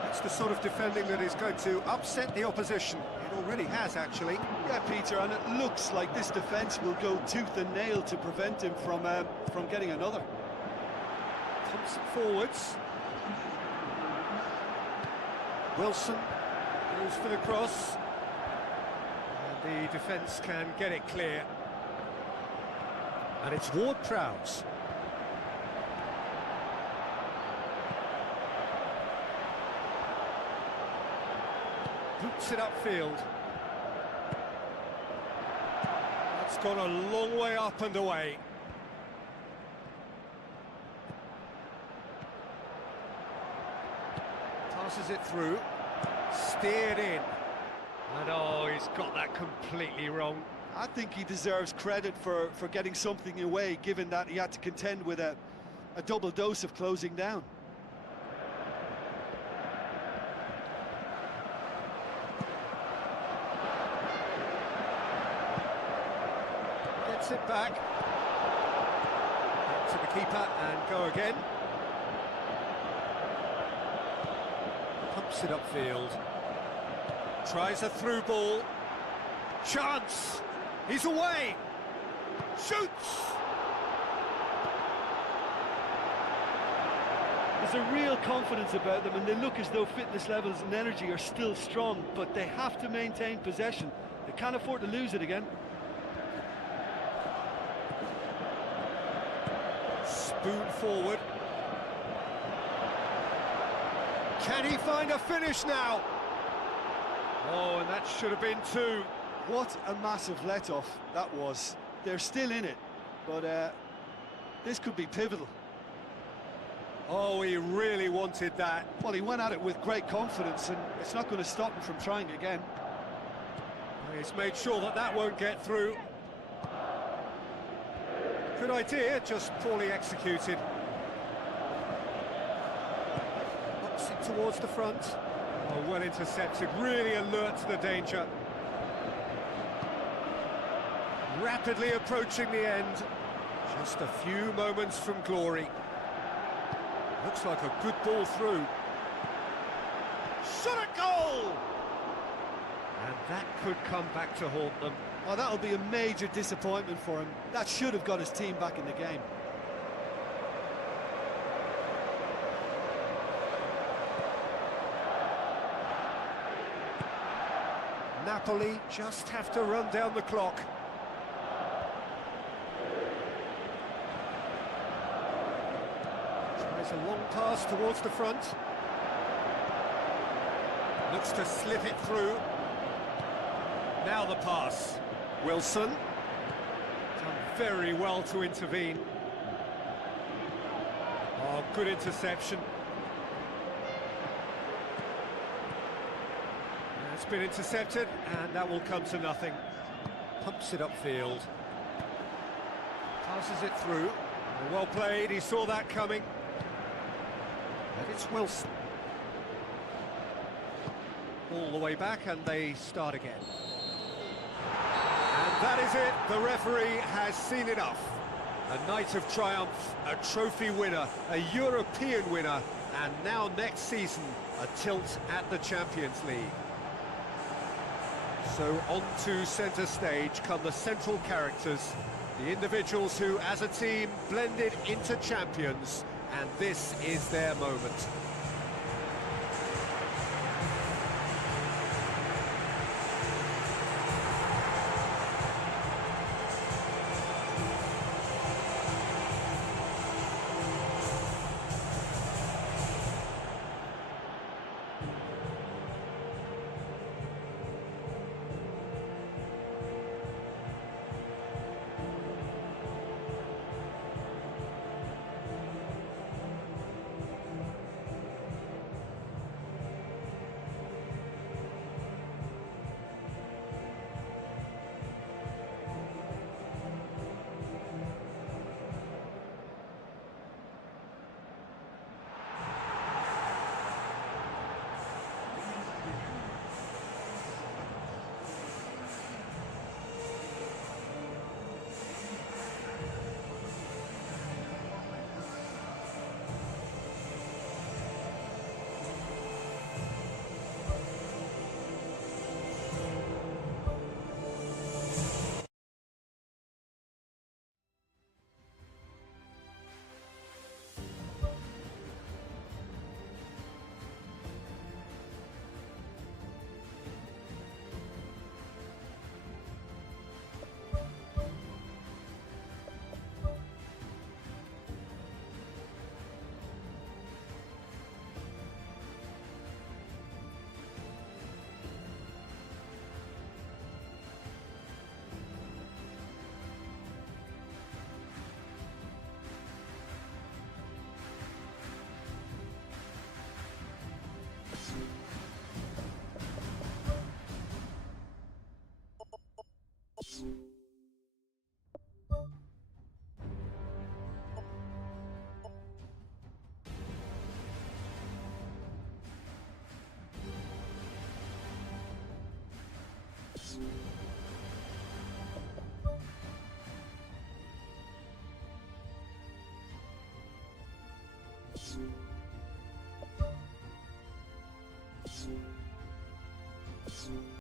That's the sort of defending that is going to upset the opposition. It already has, actually. Yeah, Peter, and it looks like this defence will go tooth and nail to prevent him from getting another. Pumps it forwards. Wilson goes for the cross. And the defence can get it clear. And it's Ward-Prowse. Boots it upfield. That's gone a long way up and away. Passes it through. Steered in. And oh, he's got that completely wrong. I think he deserves credit for getting something away, given that he had to contend with a double dose of closing down. Gets it back. Back to the keeper and go again. Pumps it upfield. Tries a through ball. Chance! He's away! Shoots! There's a real confidence about them, and they look as though fitness levels and energy are still strong, but they have to maintain possession. They can't afford to lose it again. Spoon forward. Can he find a finish now? Oh, and that should have been two. What a massive let-off that was. They're still in it, but this could be pivotal. Oh, he really wanted that. Well, he went at it with great confidence, and it's not going to stop him from trying again. He's made sure that that won't get through. Good idea, just poorly executed. Ups it towards the front. Oh, well intercepted, really alert to the danger. Rapidly approaching the end. Just a few moments from glory. Looks like a good ball through. Shot a goal! And that could come back to haunt them. Oh, that'll be a major disappointment for him. That should have got his team back in the game. Napoli just have to run down the clock. Tries a long pass towards the front. Looks to slip it through. Now the pass. Wilson. Done very well to intervene. Oh, good interception. It's been intercepted, and that will come to nothing. Pumps it upfield. Passes it through. Well played, he saw that coming. And it's Wilson. All the way back, and they start again. And that is it, the referee has seen enough. A night of triumph, a trophy winner, a European winner, and now next season, a tilt at the Champions League. So on to centre stage come the central characters, the individuals who, as a team, blended into champions, and this is their moment.